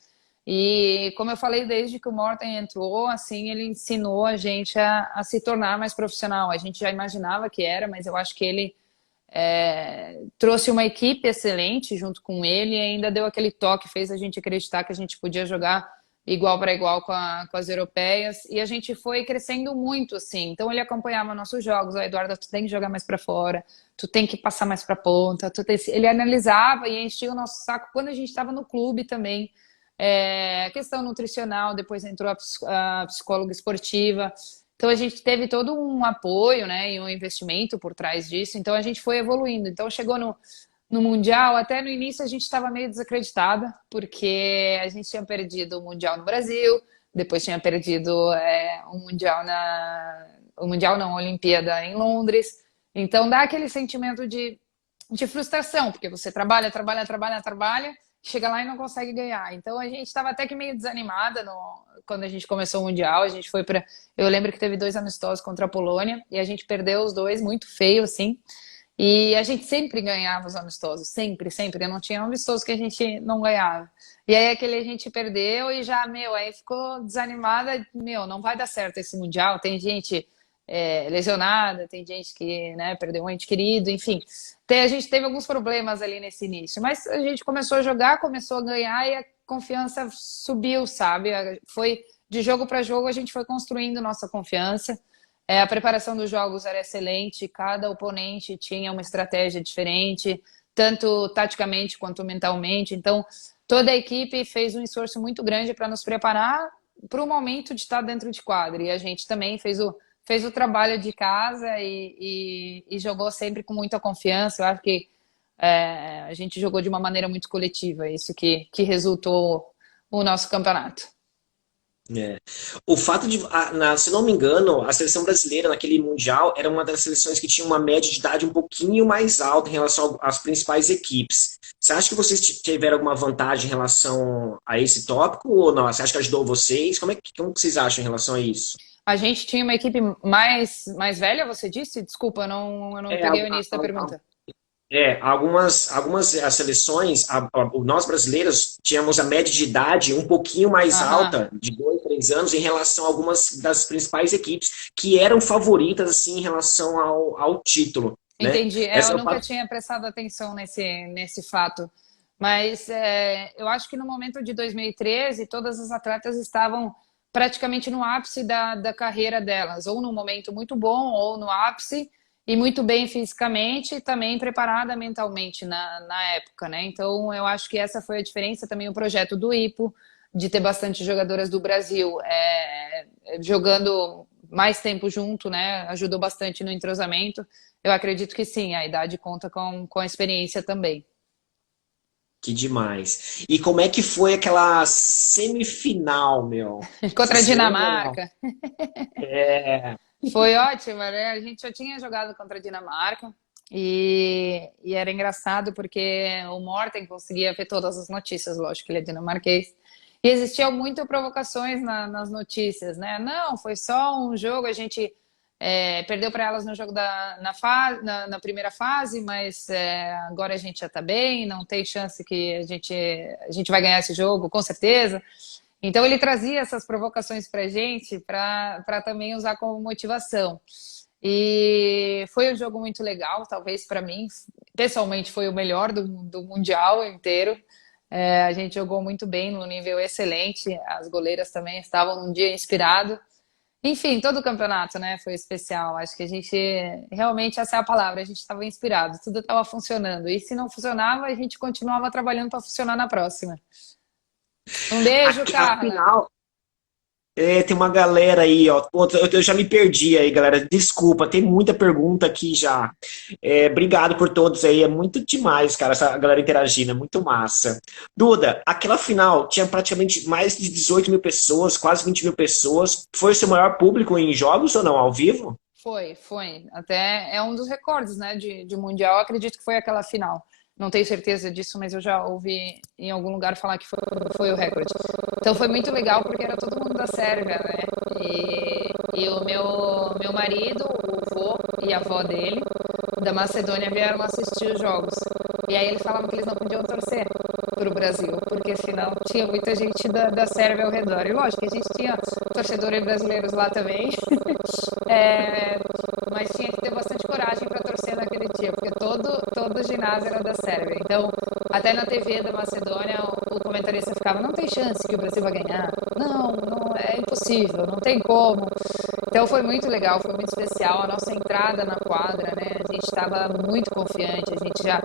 E como eu falei, desde que o Morten entrou, assim, ele ensinou a gente a se tornar mais profissional. A gente já imaginava que era, mas eu acho que ele trouxe uma equipe excelente junto com ele e ainda deu aquele toque, fez a gente acreditar que a gente podia jogar igual para igual com as europeias, e a gente foi crescendo muito, assim. Então ele acompanhava nossos jogos: Eduardo, tu tem que jogar mais para fora, tu tem que passar mais para ponta, ele analisava e enchia o nosso saco quando a gente estava no clube também. Questão nutricional, depois entrou a psicóloga esportiva. Então a gente teve todo um apoio, né, e um investimento por trás disso. Então a gente foi evoluindo. Então chegou no Mundial, até no início a gente estava meio desacreditada, porque a gente tinha perdido o Mundial no Brasil, depois tinha perdido o Mundial não, a Olimpíada em Londres. Então dá aquele sentimento de frustração, porque você trabalha, trabalha, trabalha, trabalha, chega lá e não consegue ganhar. Então a gente estava até que meio desanimada quando a gente começou o Mundial. A gente foi para. Eu lembro que teve 2 amistosos contra a Polônia e a gente perdeu os dois, muito feio, assim. E a gente sempre ganhava os amistosos, sempre, sempre. Não tinha um amistoso que a gente não ganhava. E aí aquele a gente perdeu e já, meu, aí ficou desanimada, meu, não vai dar certo esse Mundial. Tem gente lesionada, tem gente que, né, perdeu um ente querido, enfim. A gente teve alguns problemas ali nesse início, mas a gente começou a jogar, começou a ganhar e a confiança subiu, sabe? Foi de jogo para jogo a gente foi construindo nossa confiança. A preparação dos jogos era excelente, cada oponente tinha uma estratégia diferente, tanto taticamente quanto mentalmente. Então, toda a equipe fez um esforço muito grande para nos preparar para o momento de estar dentro de quadra. E a gente também fez o trabalho de casa e jogou sempre com muita confiança. Eu acho que a gente jogou de uma maneira muito coletiva, isso que resultou o nosso campeonato. É. O fato de, se não me engano, a seleção brasileira naquele Mundial era uma das seleções que tinha uma média de idade um pouquinho mais alta em relação às principais equipes. Você acha que vocês tiveram alguma vantagem em relação a esse tópico ou não? Você acha que ajudou vocês? Como que vocês acham em relação a isso? A gente tinha uma equipe mais velha, você disse? Desculpa, eu não É, peguei o início da pergunta. algumas seleções, nós brasileiros tínhamos a média de idade um pouquinho mais Aham, alta, de 2, 3 anos, em relação a algumas das principais equipes que eram favoritas assim em relação ao título, né? entendi. Eu Essa é o nunca fato. tinha prestado atenção nesse fato. Mas eu acho que no momento de 2013, todas as atletas estavam praticamente no ápice da carreira delas, ou num momento muito bom, ou no ápice, e muito bem fisicamente, e também preparada mentalmente na época, né? Então, eu acho que essa foi a diferença. Também o projeto do IPO, de ter bastante jogadoras do Brasil jogando mais tempo junto, né? Ajudou bastante no entrosamento. Eu acredito que sim, a idade conta com a experiência também. Que demais. E como é que foi aquela semifinal, meu? Você Contra a se lembra ou não? Dinamarca. É, Foi ótima, né? A gente já tinha jogado contra a Dinamarca e era engraçado porque o Morten conseguia ver todas as notícias, lógico que ele é dinamarquês. E existiam muitas provocações nas notícias, né? Não, foi só um jogo, a gente perdeu para elas no jogo na primeira fase, mas agora a gente já está bem, não tem chance que a gente vai ganhar esse jogo, com certeza. Então ele trazia essas provocações para a gente para também usar como motivação. E foi um jogo muito legal, talvez para mim, pessoalmente, foi o melhor do Mundial inteiro. A gente jogou muito bem, num nível excelente, as goleiras também estavam num dia inspirado. Enfim, todo o campeonato, né, foi especial. Acho que a gente, realmente, essa é a palavra, a gente estava inspirado, tudo estava funcionando. E se não funcionava, a gente continuava trabalhando para funcionar na próxima. Um beijo, a Carla. final. Tem uma galera aí, ó. Pô, eu já me perdi aí, galera. Desculpa, tem muita pergunta aqui já. Obrigado por todos aí. É muito demais, cara, essa galera interagindo. É muito massa. Duda, aquela final tinha praticamente mais de 18 mil pessoas, quase 20 mil pessoas. Foi o seu maior público em jogos ou não, ao vivo? Foi. Até é um dos recordes, né, de Mundial. Acredito que foi aquela final. Não tenho certeza disso, mas eu já ouvi em algum lugar falar que foi o recorde. Então foi muito legal porque era todo mundo da Sérvia, né? E o meu marido, o vô e a avó dele, da Macedônia, vieram assistir os jogos. E aí eles falavam que eles não podiam torcer para o Brasil, porque afinal tinha muita gente da Sérvia ao redor. E lógico que a gente tinha torcedores brasileiros lá também. É, mas tinha que ter bastante coragem para torcer naquele dia, porque todo o ginásio era da Sérvia. Então, até na TV da Macedônia, o comentarista ficava: não tem chance que o Brasil vai ganhar. Não, não é impossível, não tem como. Então foi muito legal, foi muito especial. A nossa entrada na quadra, né? A gente estava muito confiante, a gente já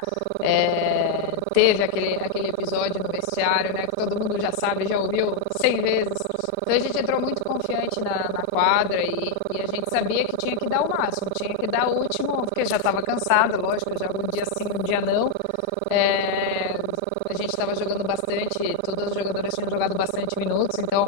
teve aquele episódio no vestiário, né? Que todo mundo já sabe, já ouviu 100 vezes. Então a gente entrou muito confiante na quadra e a gente sabia que tinha que dar o máximo, tinha que dar o último, porque já estava cansada, lógico, já um dia sim, um dia não. A gente estava jogando bastante, todas as jogadoras tinham jogado bastante minutos, então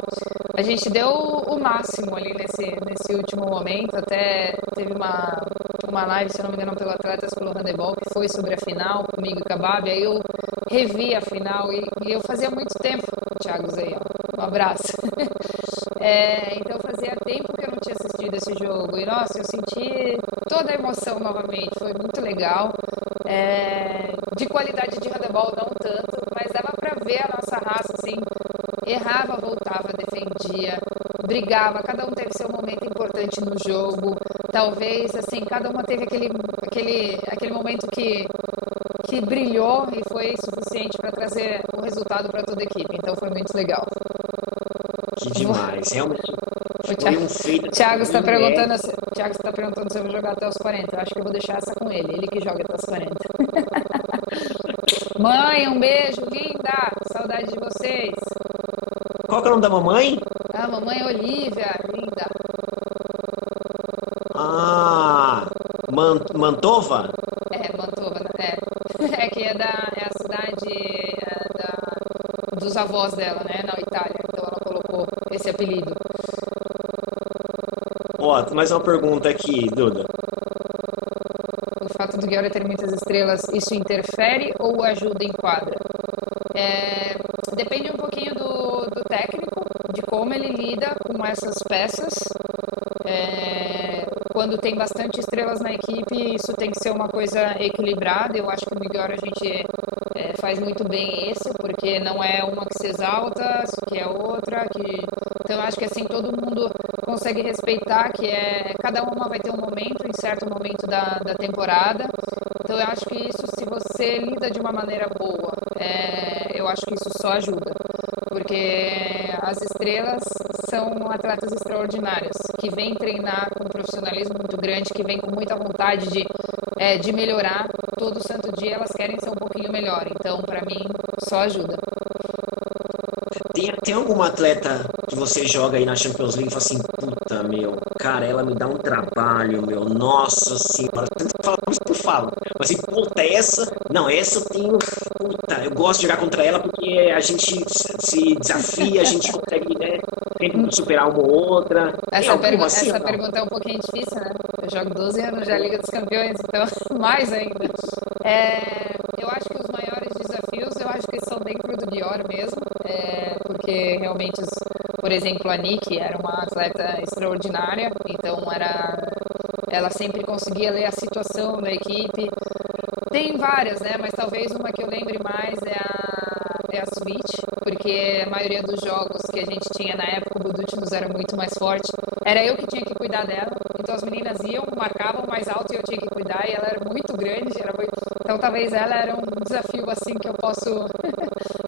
a gente deu o máximo ali nesse último momento. Até teve uma live, se eu não me engano, pelo Atletas pelo Handebol, que foi sobre a final comigo e com a Babi. Aí eu revi a final e eu fazia muito tempo, Thiago Zé, um abraço. Então fazia tempo que eu não tinha assistido esse jogo. E nossa, eu senti toda a emoção novamente, foi muito legal. De qualidade de handebol não tanto, mas dava para ver a nossa raça assim, errava, voltava, defendia, brigava, cada um teve seu momento importante no jogo. Talvez assim, cada uma teve aquele momento que brilhou e foi suficiente para trazer o resultado para toda a equipe. Então foi muito legal. Que Vou- demais. Realmente O foi um feito Thiago está perguntando, inédito. Thiago está perguntando se eu vou jogar até os 40. Eu acho que eu vou deixar essa com ele que joga até os 40. Mãe, um beijo, linda! Saudade de vocês. Qual que é o nome da mamãe? Ah, mamãe Olivia, linda. Ah, Mantova? Mantova, né? É que é a cidade dos avós dela, né, na Itália. Então ela colocou esse apelido. Ó, mais uma pergunta aqui, Duda. O fato do Gheorghe ter muitas estrelas, isso interfere ou ajuda em quadra? É, depende um pouquinho do técnico, de como ele lida com essas peças. Quando tem bastante estrelas na equipe, isso tem que ser uma coisa equilibrada. Eu acho que o Miguel a gente faz muito bem isso, porque não é uma que se exalta, que é outra. Então, eu acho que assim todo mundo consegue respeitar que cada uma vai ter um momento, em certo momento da temporada. Então, eu acho que isso, se você lida de uma maneira boa, eu acho que isso só ajuda. Porque as estrelas são atletas extraordinárias, que vêm treinar com um profissionalismo muito grande, que vêm com muita vontade de melhorar. Todo santo dia elas querem ser um pouquinho melhor. Então, para mim, só ajuda. Tem alguma atleta que você joga aí na Champions League e fala assim, puta, meu, cara, ela me dá um trabalho, meu, nossa senhora. Você fala, por isso que eu falo. Mas assim, puta, essa eu tenho, puta, eu gosto de jogar contra ela porque a gente se desafia, a gente consegue, né, sempre superar uma ou outra. Tem alguma assim ou Essa não? pergunta é um pouquinho difícil, né? Eu jogo 12 anos já Liga dos Campeões, então mais ainda. Eu acho que os maiores desafios, eu acho que são dentro do Dior mesmo, porque realmente, por exemplo, a Nick era uma atleta extraordinária, então ela sempre conseguia ler a situação da equipe. Tem várias, né? Mas talvez uma que eu lembre mais é a Switch, porque a maioria dos jogos que a gente tinha na época, o Buducci nos era muito mais forte. Era eu que tinha que cuidar dela. Então as meninas iam, marcavam mais alto e eu tinha que cuidar. E ela era muito grande, então talvez ela era um desafio assim que eu posso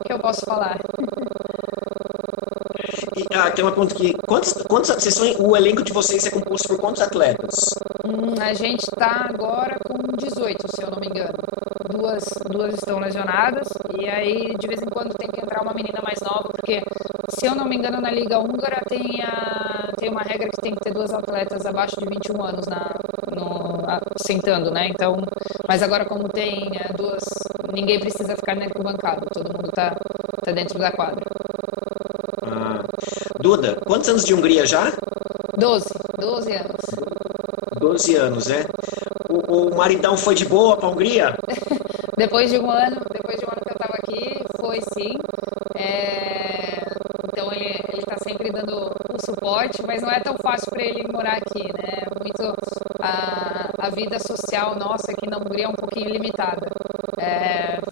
que eu posso falar. E, tem uma pergunta aqui. Quantos vocês são, o elenco de vocês é composto por quantos atletas? A gente tá agora com 18, se eu não me engano. Duas estão lesionadas, e aí de vez em quando tem que entrar uma menina mais nova, porque se eu não me engano na Liga Húngara tem uma regra que tem que ter duas atletas abaixo de 21 anos sentando, né? Então, mas agora como tem duas, ninguém precisa ficar na arquibancada, todo mundo tá dentro da quadra. Ah, Duda, quantos anos de Hungria já? 12 anos. 12 anos, né? O maridão foi de boa pra Hungria? Depois de um ano que eu estava aqui, foi sim. Então ele está sempre dando o suporte, mas não é tão fácil para ele morar aqui, né? Muito a vida social nossa aqui na Hungria é um pouquinho limitada.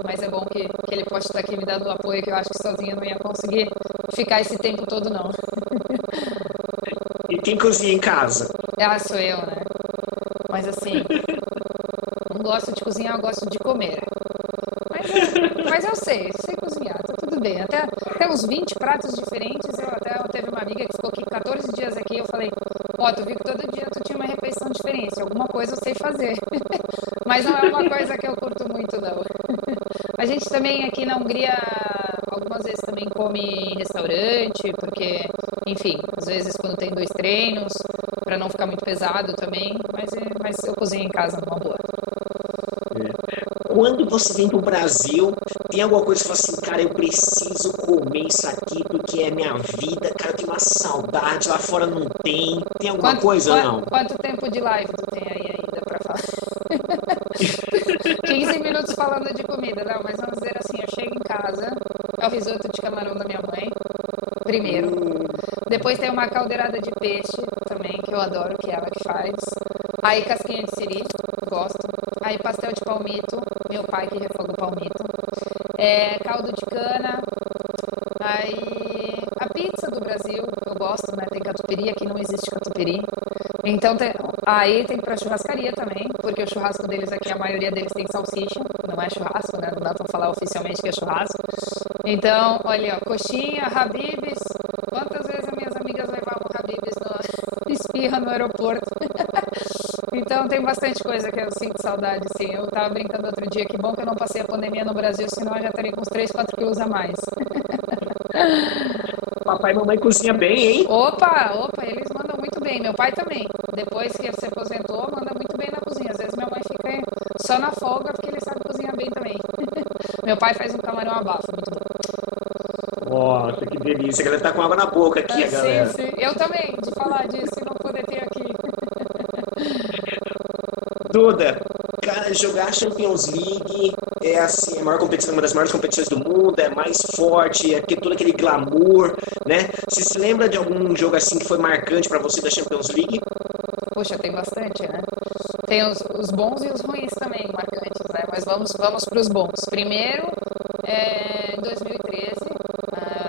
Mas é bom que ele pode estar aqui me dando o apoio, que eu acho que sozinha não ia conseguir ficar esse tempo todo, não. E quem cozinha em casa? Sou eu, né? Mas assim, não gosto de cozinhar, eu gosto de comer. Mas eu sei cozinhar, tá tudo bem. Até uns 20 pratos diferentes. Teve uma amiga que ficou aqui 14 dias aqui. Eu falei, tu viu que todo dia tu tinha uma refeição diferente. Alguma coisa eu sei fazer. Mas não é uma coisa que eu curto muito, não. A gente também aqui na Hungria, algumas vezes também come em restaurante, porque, enfim, às vezes quando tem 2 treinos, para não ficar muito pesado também. Mas eu cozinho em casa numa boa. Quando você vem pro Brasil, tem alguma coisa que você fala assim, cara, eu preciso comer isso aqui porque é minha vida, cara, eu tenho uma saudade, lá fora não tem. Tem alguma coisa ou não? Quanto tempo de live tu tem aí ainda para falar? 15 minutos falando de comida, não, mas vamos dizer assim, eu chego em casa, é o risoto de camarão da minha mãe, primeiro. Hum, Depois tem uma caldeirada de peixe também, que eu adoro, que é ela que faz. Aí casquinha de siri, gosto. Aí pastel de palmito, meu pai que refoga o palmito. Caldo de cana. Aí a pizza do Brasil, eu gosto, né? Tem catupiry, aqui não existe catupiry. Então aí tem pra churrascaria também, porque o churrasco deles aqui, a maioria deles tem salsicha, não é churrasco, né? Não dá pra falar oficialmente que é churrasco. Então, olha, ó, coxinha, Habib's. Quantas vezes as minhas amigas levavam Habib's no esfirra no aeroporto? Então tem bastante coisa que eu sinto saudade, sim. Eu tava brincando outro dia, que bom que eu não passei a pandemia no Brasil, senão eu já estaria com uns 3, 4 quilos a mais. Papai e mamãe cozinha bem, hein? Opa, opa, eles mandam muito bem. Meu pai também. Depois que ele se aposentou, manda muito bem na cozinha. Às vezes minha mãe fica só na folga porque ele sabe cozinhar bem também. Meu pai faz um camarão à bafo, muito bom. Nossa, que delícia. A galera tá com água na boca aqui, Ah, a sim, galera. sim. Eu também, de falar disso e não poder ter aqui. Duda, cara, jogar Champions League é assim, a maior competição, uma das maiores competições do mundo, é mais forte, é ter todo aquele glamour, né? Você se lembra de algum jogo assim que foi marcante pra você da Champions League? Poxa, tem bastante, né? Tem os bons e os ruins também, marcantes, né? Mas vamos para os bons. Primeiro, em 2013,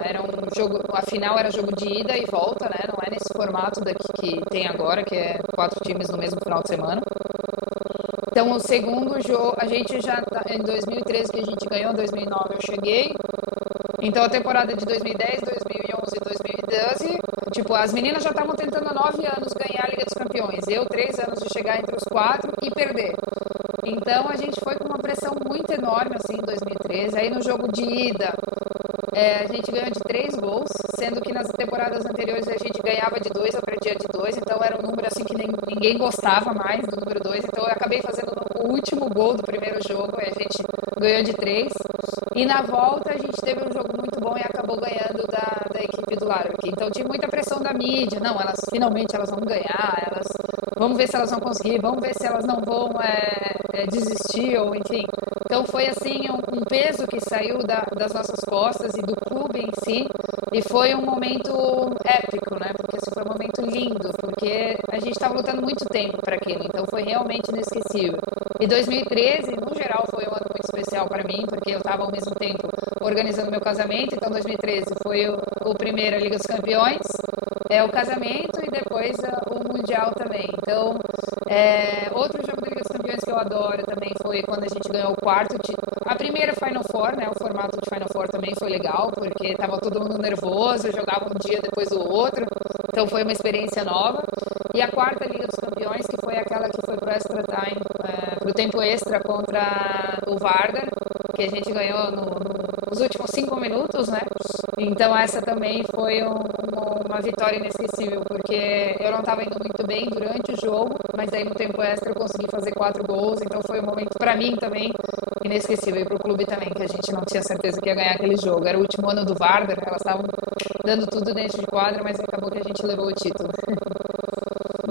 era um jogo, a final era jogo de ida e volta, né? Não é nesse formato daqui que tem agora, que é 4 times no mesmo final de semana. Então, o segundo jogo, a gente já tá, em 2013 que a gente ganhou, em 2009 eu cheguei. Então, a temporada de 2010, 2011 e 2012, tipo, as meninas já estavam tentando há 9 anos ganhar a Liga dos Campeões. Eu, 3 anos de chegar entre os quatro e perder. Então, a gente foi com uma pressão muito enorme, assim, em 2013. Aí, no jogo de ida, a gente ganhou de 3 gols, sendo que nas temporadas anteriores a gente ganhava de 2 ou perdia de 2, então era um número assim que ninguém gostava mais do número 2. Então eu acabei fazendo o último gol do primeiro jogo e a gente ganhou de 3. E na volta a gente teve um jogo muito bom e acabou ganhando da equipe do Larvik. Então tinha muita pressão da mídia, não, elas finalmente elas vão ganhar, vamos ver se elas vão conseguir, vamos ver se elas não vão desistir, ou enfim. Então foi assim um peso que saiu das nossas costas e do clube em si, e foi um momento épico, né? Porque assim, foi um momento lindo, porque a gente estava lutando muito tempo para aquilo, então foi realmente inesquecível. E 2013, no geral, foi um ano muito especial para mim, porque eu estava ao mesmo tempo organizando meu casamento, então 2013 foi o primeiro a Liga dos Campeões, o casamento e depois o Mundial também. Então, outro jogo da Liga dos Campeões que eu adoro também foi quando a gente ganhou o quarto título. A primeira Final Four, né? O formato de Final Four também foi legal, porque tava todo mundo nervoso, jogava um dia depois do outro, então foi uma experiência nova. E a quarta Liga dos Campeões, que foi aquela que foi pro extra time, pro tempo extra contra o Vardar, que a gente ganhou nos últimos 5 minutos, né? Então essa também foi uma vitória inesquecível, porque eu não estava indo muito bem durante o jogo, mas aí no tempo extra eu consegui fazer 4 gols, então foi um momento para mim também inesquecível, e para o clube também, que a gente não tinha certeza que ia ganhar aquele jogo. Era o último ano do Vardar, elas estavam dando tudo dentro de quadra, mas acabou que a gente levou o título.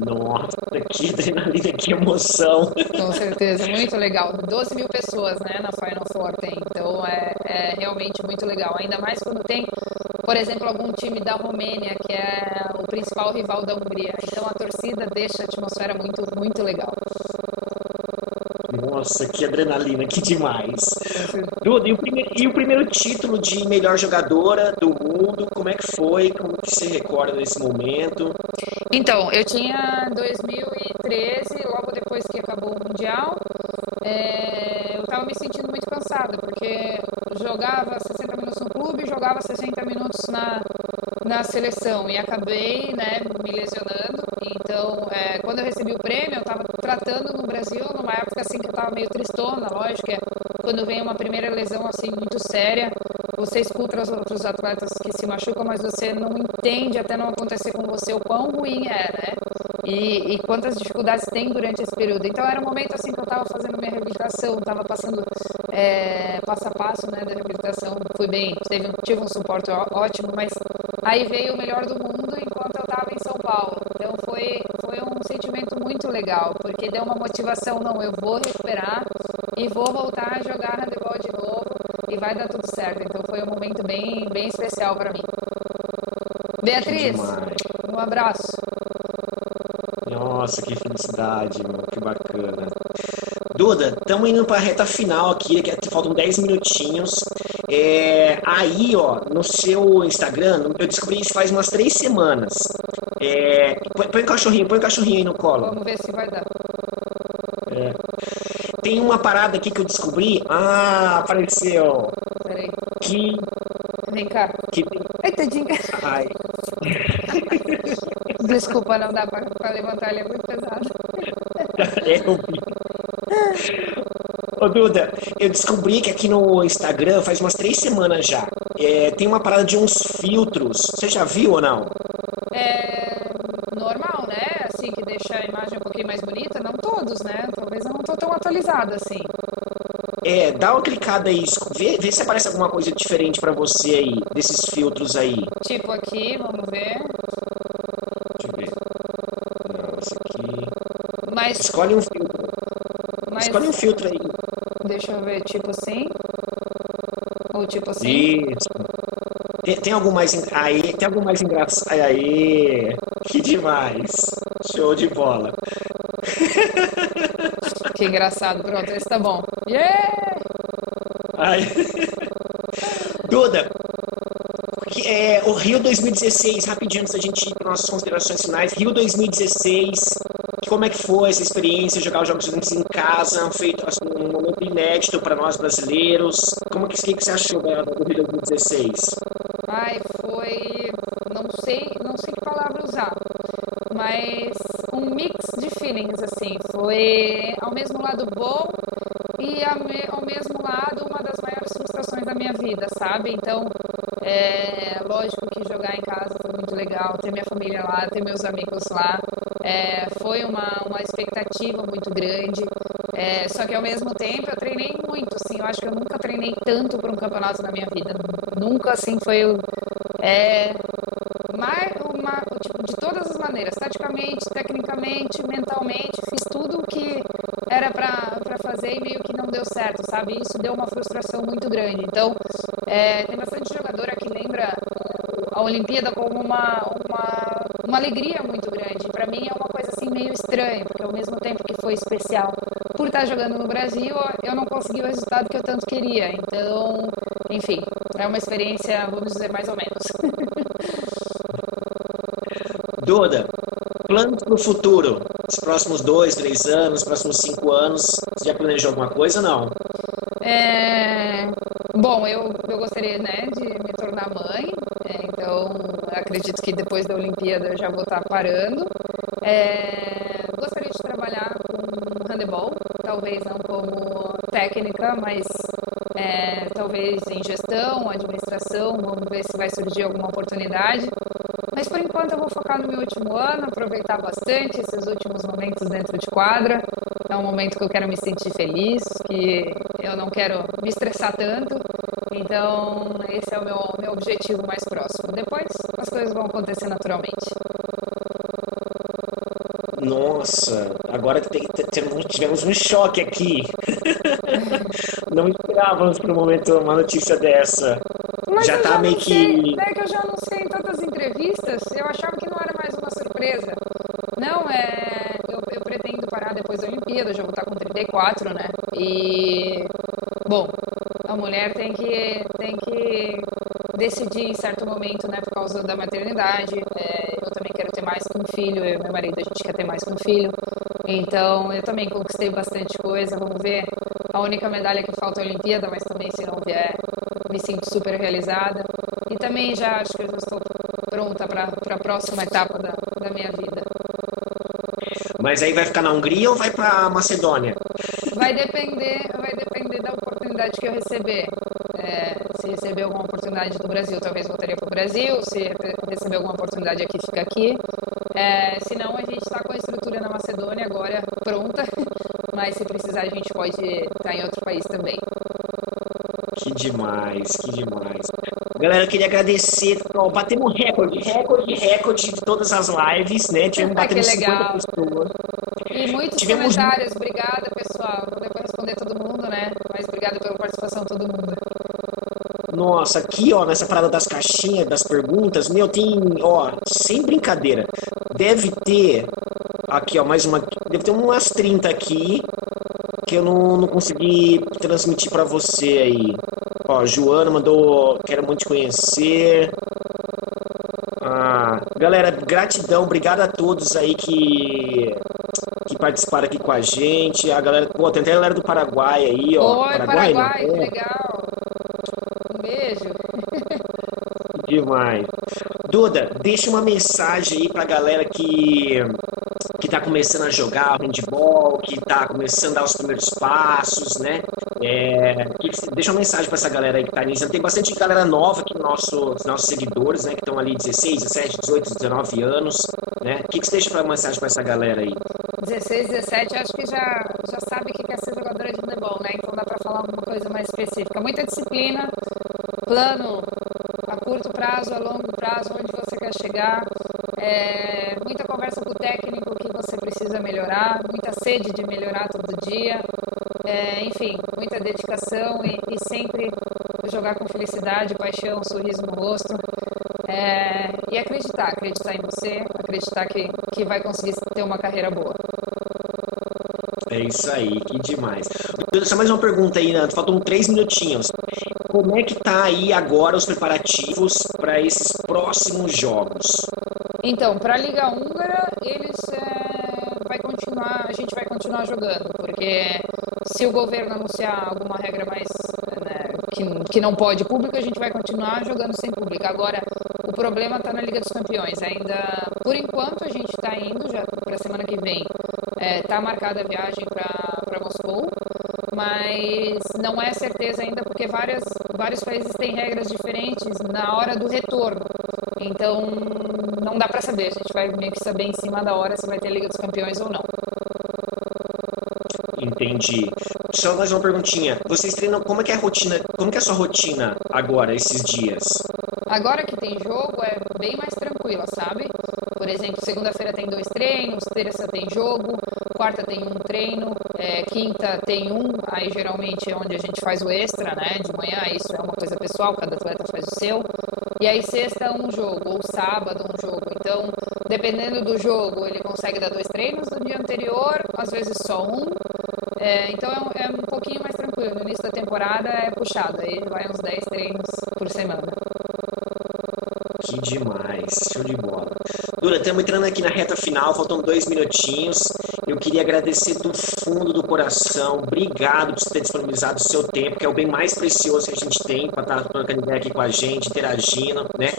Nossa, que adrenalina, que emoção. Com certeza, muito legal. 12 mil pessoas, né, na Final Four tem, então é realmente muito legal. Ainda mais quando tem, por exemplo, algum time da Romênia, que é o principal rival da Hungria. Então a torcida deixa a atmosfera muito, muito legal. Nossa, que adrenalina, que demais. Com certeza. Duda, e o primeiro título de melhor jogadora do mundo, como é que foi? Como que você recorda desse momento? Então, eu tinha 2013, logo depois que acabou o Mundial, eu estava me sentindo muito cansada, porque jogava 60 minutos no clube, jogava 60 minutos na seleção, e acabei, né, me lesionando. Então, quando eu recebi o prêmio, eu estava tratando no Brasil, numa época assim que eu estava meio tristona, lógico, quando vem uma primeira lesão assim muito séria, você escuta os outros atletas que se machucam, mas você não entende até não acontecer com você o quão ruim é, né? E quantas dificuldades tem durante esse período. Então era um momento assim que eu estava fazendo minha reabilitação, estava passando passo a passo, né, da reabilitação. Fui bem, tive um suporte ótimo, mas aí veio o melhor do mundo enquanto eu estava em São Paulo. Então foi um sentimento muito legal, porque deu uma motivação, não, eu vou recuperar e vou voltar a jogar handebol de novo e vai dar tudo certo. Então foi um momento bem, bem especial para mim. Que Beatriz, demais. um abraço. Nossa, que felicidade, meu, que bacana. Duda, estamos indo para a reta final aqui, faltam 10 minutinhos. Aí, ó, no seu Instagram, eu descobri isso faz umas 3 semanas. Põe o cachorrinho aí no colo. Vamos ver se vai dar. Tem uma parada aqui que eu descobri. Ah, apareceu. Peraí. Que, Vem cá. que, Ai, tadinha. ai, Desculpa, não dá pra levantar, ele é muito pesado. eu vi. Ô, Duda, eu descobri que aqui no Instagram faz umas 3 semanas já. Tem uma parada de uns filtros. Você já viu ou não? É normal, né? Assim, que deixa a imagem um pouquinho mais bonita. Não todos, né? Talvez eu não tô tão atualizada assim. Dá uma clicada aí, vê se aparece alguma coisa diferente pra você aí, desses filtros aí. Tipo aqui, vamos ver. Deixa eu ver. Não, esse aqui. Mas, Escolhe um filtro. mas, Escolhe um filtro aí. deixa eu ver, tipo assim. Ou tipo assim. Isso. Tem algo mais. Aí, tem algo mais engraçado. Aí. Que demais. Show de bola. Que engraçado. Pronto, esse tá bom. Yeah! Aí. Duda, o Rio 2016, rapidinho antes da gente ir para nossas considerações finais. Rio 2016, como é que foi essa experiência, jogar os Jogos Olímpicos em casa, feito assim, um momento inédito para nós brasileiros? Que você achou do Rio 2016? Ai, foi. Não sei que palavra usar, mas um mix de feelings, assim. Foi ao mesmo lado bom e ao mesmo lado uma das maiores frustrações da minha vida, sabe? Então, lógico que jogar em casa foi muito legal, ter minha família lá, ter meus amigos lá, foi uma expectativa muito grande. Só que ao mesmo tempo eu treinei muito, assim, eu acho que eu nunca treinei tanto para um campeonato na minha vida. Nunca, assim, foi é, tipo, de todas as maneiras, taticamente, tecnicamente, mentalmente, fiz tudo o que era para fazer e meio que não deu certo, sabe? Isso deu uma frustração muito grande. Então, tem bastante jogadora que lembra a Olimpíada como uma alegria muito grande. Para mim é uma coisa assim meio estranha, porque ao mesmo tempo que foi especial por estar jogando no Brasil, eu não consegui o resultado que eu tanto queria. Então, enfim, é uma experiência, vamos dizer, mais ou menos. Duda, planos para o futuro? Os próximos 2, 3 anos, próximos 5 anos, você já planejou alguma coisa ou não? É, Bom, eu gostaria, né, de me tornar mãe, então acredito que depois da Olimpíada eu já vou estar parando. Gostaria de trabalhar com handebol, talvez não como técnica, mas talvez em gestão, administração, vamos ver se vai surgir alguma oportunidade. Mas por enquanto eu vou focar no meu último ano, aproveitar bastante esses últimos momentos dentro de quadra. É um momento que eu quero me sentir feliz, que eu não quero me estressar tanto. Então, esse é o meu objetivo mais próximo. Depois, as coisas vão acontecer naturalmente. Nossa, agora tivemos um choque aqui. Não esperávamos por um momento uma notícia dessa. Mas Já eu tá já meio anunciei, que. né, que eu já anunciei em tantas entrevistas, eu achava que não era mais uma surpresa. Não, eu pretendo parar depois da Olimpíada, eu já vou estar com 34, né? E, bom, a mulher tem que decidir em certo momento, né, por causa da maternidade. Eu também quero ter mais que um filho, eu e meu marido, a gente quer ter mais que um filho. Então, eu também conquistei bastante coisa, vamos ver. A única medalha que falta é a Olimpíada, mas também se não vier, me sinto super realizada. E também já acho que eu já estou pronta para a próxima etapa da minha vida. Mas aí vai ficar na Hungria ou vai pra Macedônia? Vai depender da oportunidade que eu receber. Se receber alguma oportunidade do Brasil, talvez voltaria para o Brasil. Se receber alguma oportunidade aqui, fica aqui. Se não, a gente está com a estrutura na Macedônia agora pronta. Mas se precisar, a gente pode estar em outro país também. Que demais, que demais. Galera, eu queria agradecer. Ó, batemos recorde de todas as lives, né? Tivemos Que batendo 50 legal. pessoas. E muitos Tivemos. comentários. Obrigada, pessoal. Não deu para responder todo mundo, né? Mas obrigada pela participação, todo mundo. Nossa, aqui, ó, nessa parada das caixinhas, das perguntas, meu, tem, ó, sem brincadeira, deve ter Aqui, ó, mais uma. Deve ter umas 30 aqui que eu não consegui transmitir para você aí. Ó, Joana mandou, quero muito te conhecer. Ah, galera, gratidão, obrigado a todos aí que participaram aqui com a gente. A galera, pô, tem até a galera do Paraguai aí, ó. Oi, Paraguai, não? Paraguai, que É, legal. Um beijo. demais. Duda, deixa uma mensagem aí pra galera que tá começando a jogar handball, que tá começando a dar os primeiros passos, né? Deixa uma mensagem pra essa galera aí que tá iniciando. Tem bastante galera nova aqui nossos seguidores, né? Que estão ali 16, 17, 18, 19 anos, né? O que você deixa pra mensagem pra essa galera aí? 16, 17, acho que já sabe o que quer ser jogadora de handebol, né? Então dá para falar alguma coisa mais específica. Muita disciplina, plano a curto prazo, a longo prazo, onde você quer chegar. Muita conversa com o técnico que você precisa melhorar, muita sede de melhorar todo dia. Enfim, muita dedicação e sempre jogar com felicidade, paixão, sorriso no rosto. E acreditar em você, acreditar que vai conseguir ter uma carreira boa. É isso aí, que demais. Duda, só mais uma pergunta aí, né? Faltam 3 minutinhos. Como é que tá aí agora os preparativos para esses próximos jogos? Então, para a Liga Húngara, a gente vai continuar jogando, porque se o governo anunciar alguma regra mais, né, que não pode público, a gente vai continuar jogando sem público. Agora, o problema está na Liga dos Campeões. Ainda, por enquanto, a gente está indo já para a semana que vem. Está marcada a viagem para Moscou, mas não é certeza ainda porque vários países têm regras diferentes na hora do retorno. Então, não dá para saber. A gente vai meio que saber em cima da hora se vai ter Liga dos Campeões ou não. Entendi. Só mais uma perguntinha. Vocês treinam, como é que é a rotina, como que é a sua rotina agora, esses dias? Agora que tem jogo é bem mais tranquila, sabe? Por exemplo, segunda-feira tem 2 treinos, terça tem jogo, quarta tem um treino, quinta tem um, aí geralmente é onde a gente faz o extra, né? De manhã, isso é uma coisa pessoal, cada atleta faz o seu. E aí sexta um jogo, ou sábado um jogo. Então, dependendo do jogo, ele consegue dar 2 treinos no dia anterior, às vezes só um. Então é um pouquinho mais tranquilo. No início da temporada é puxado, aí vai uns 10 treinos por semana. Que demais, show de bola. Dura, estamos entrando aqui na reta final, faltam 2 minutinhos. Eu queria agradecer do fundo do coração. Obrigado por ter disponibilizado o seu tempo, que é o bem mais precioso que a gente tem para estar trocando ideia aqui com a gente, interagindo, né?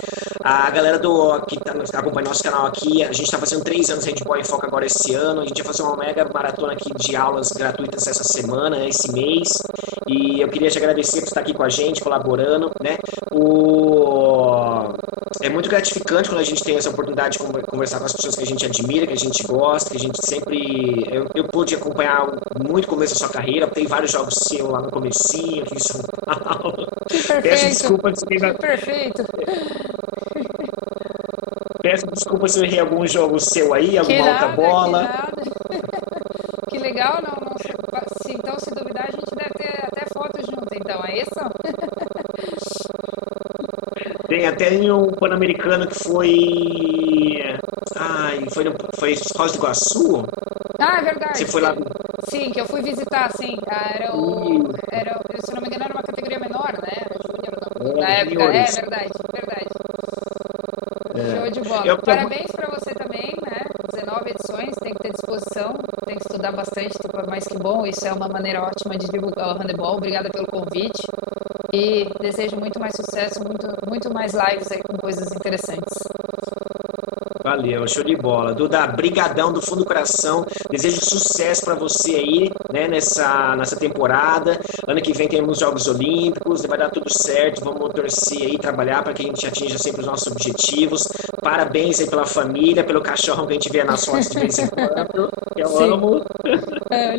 A galera que acompanha nosso canal aqui, a gente está fazendo 3 anos de Handball em Foco agora esse ano. A gente vai fazer uma mega maratona aqui de aulas gratuitas essa semana, esse mês. E eu queria te agradecer por estar aqui com a gente, colaborando, né? É muito gratificante quando a gente tem essa oportunidade de conversar com as pessoas que a gente admira, que a gente gosta, que a gente sempre. Eu pude acompanhar muito o começo da sua carreira, tem vários jogos seus lá no comecinho, aqui em São Paulo. Que Peço perfeito! desculpas se Que perfeito! peço desculpas se eu errei algum jogo seu aí, Que alguma outra nada, que bola. nada. Que legal, não, então, se duvidar, a gente deve ter até fotos junto, então, é isso? Tem até um Pan-Americano que foi. Ai, foi Foz do Iguaçu? Ah, é Você verdade. foi lá. Sim, que eu fui visitar, sim. Se não me engano, era uma categoria menor, né? Era júnior na época. É Juniores. verdade, verdade. É. Show de bola. Eu, Parabéns para você também, né? 19 edições, tem que ter disposição, tem que estudar bastante, tipo, mais que bom. Isso é uma maneira ótima de divulgar o handebol. Obrigada pelo convite e desejo muito mais sucesso, muito mais lives aí com coisas interessantes. Valeu, show de bola. Duda, brigadão do fundo do coração. Desejo sucesso para você aí, né, nessa temporada. Ano que vem temos Jogos Olímpicos, vai dar tudo certo. Vamos torcer aí, trabalhar para que a gente atinja sempre os nossos objetivos. Parabéns aí pela família, pelo cachorro que a gente vê nas fotos de vez em quando. Que eu Sim, amo.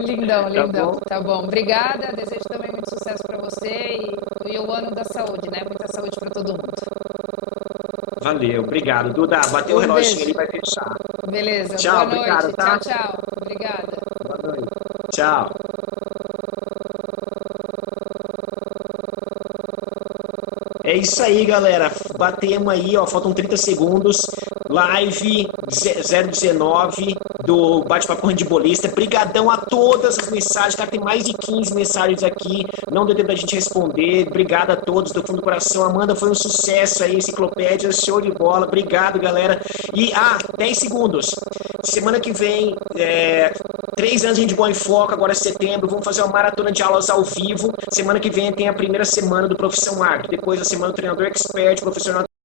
lindão, Tá lindão. bom? Tá bom. Obrigada. Desejo também muito sucesso para você e o ano da saúde, né? Muita saúde para todo mundo. Valeu, obrigado. Duda, bateu o Um reloginho beijo. ali, vai fechar. Beleza. Tchau, Boa obrigado, noite. Tchau, tá? tchau. Obrigada. Boa noite. Tchau. É É isso aí, galera. Batemos aí, ó, faltam 30 segundos. Live 019 do Bate-Papo Handbolista. Brigadão a todas as mensagens, cara, tem mais de 15 mensagens aqui. Não deu tempo da gente responder. Obrigado a todos do fundo do coração. Amanda, foi um sucesso aí, enciclopédia, show de bola. Obrigado, galera. E, 10 segundos. Semana que vem, 3 anos de Handball em Foco, agora é setembro. Vamos fazer uma maratona de aulas ao vivo. Semana que vem tem a primeira semana do Profissão Árbitro. Depois a semana do Treinador Expert, profissional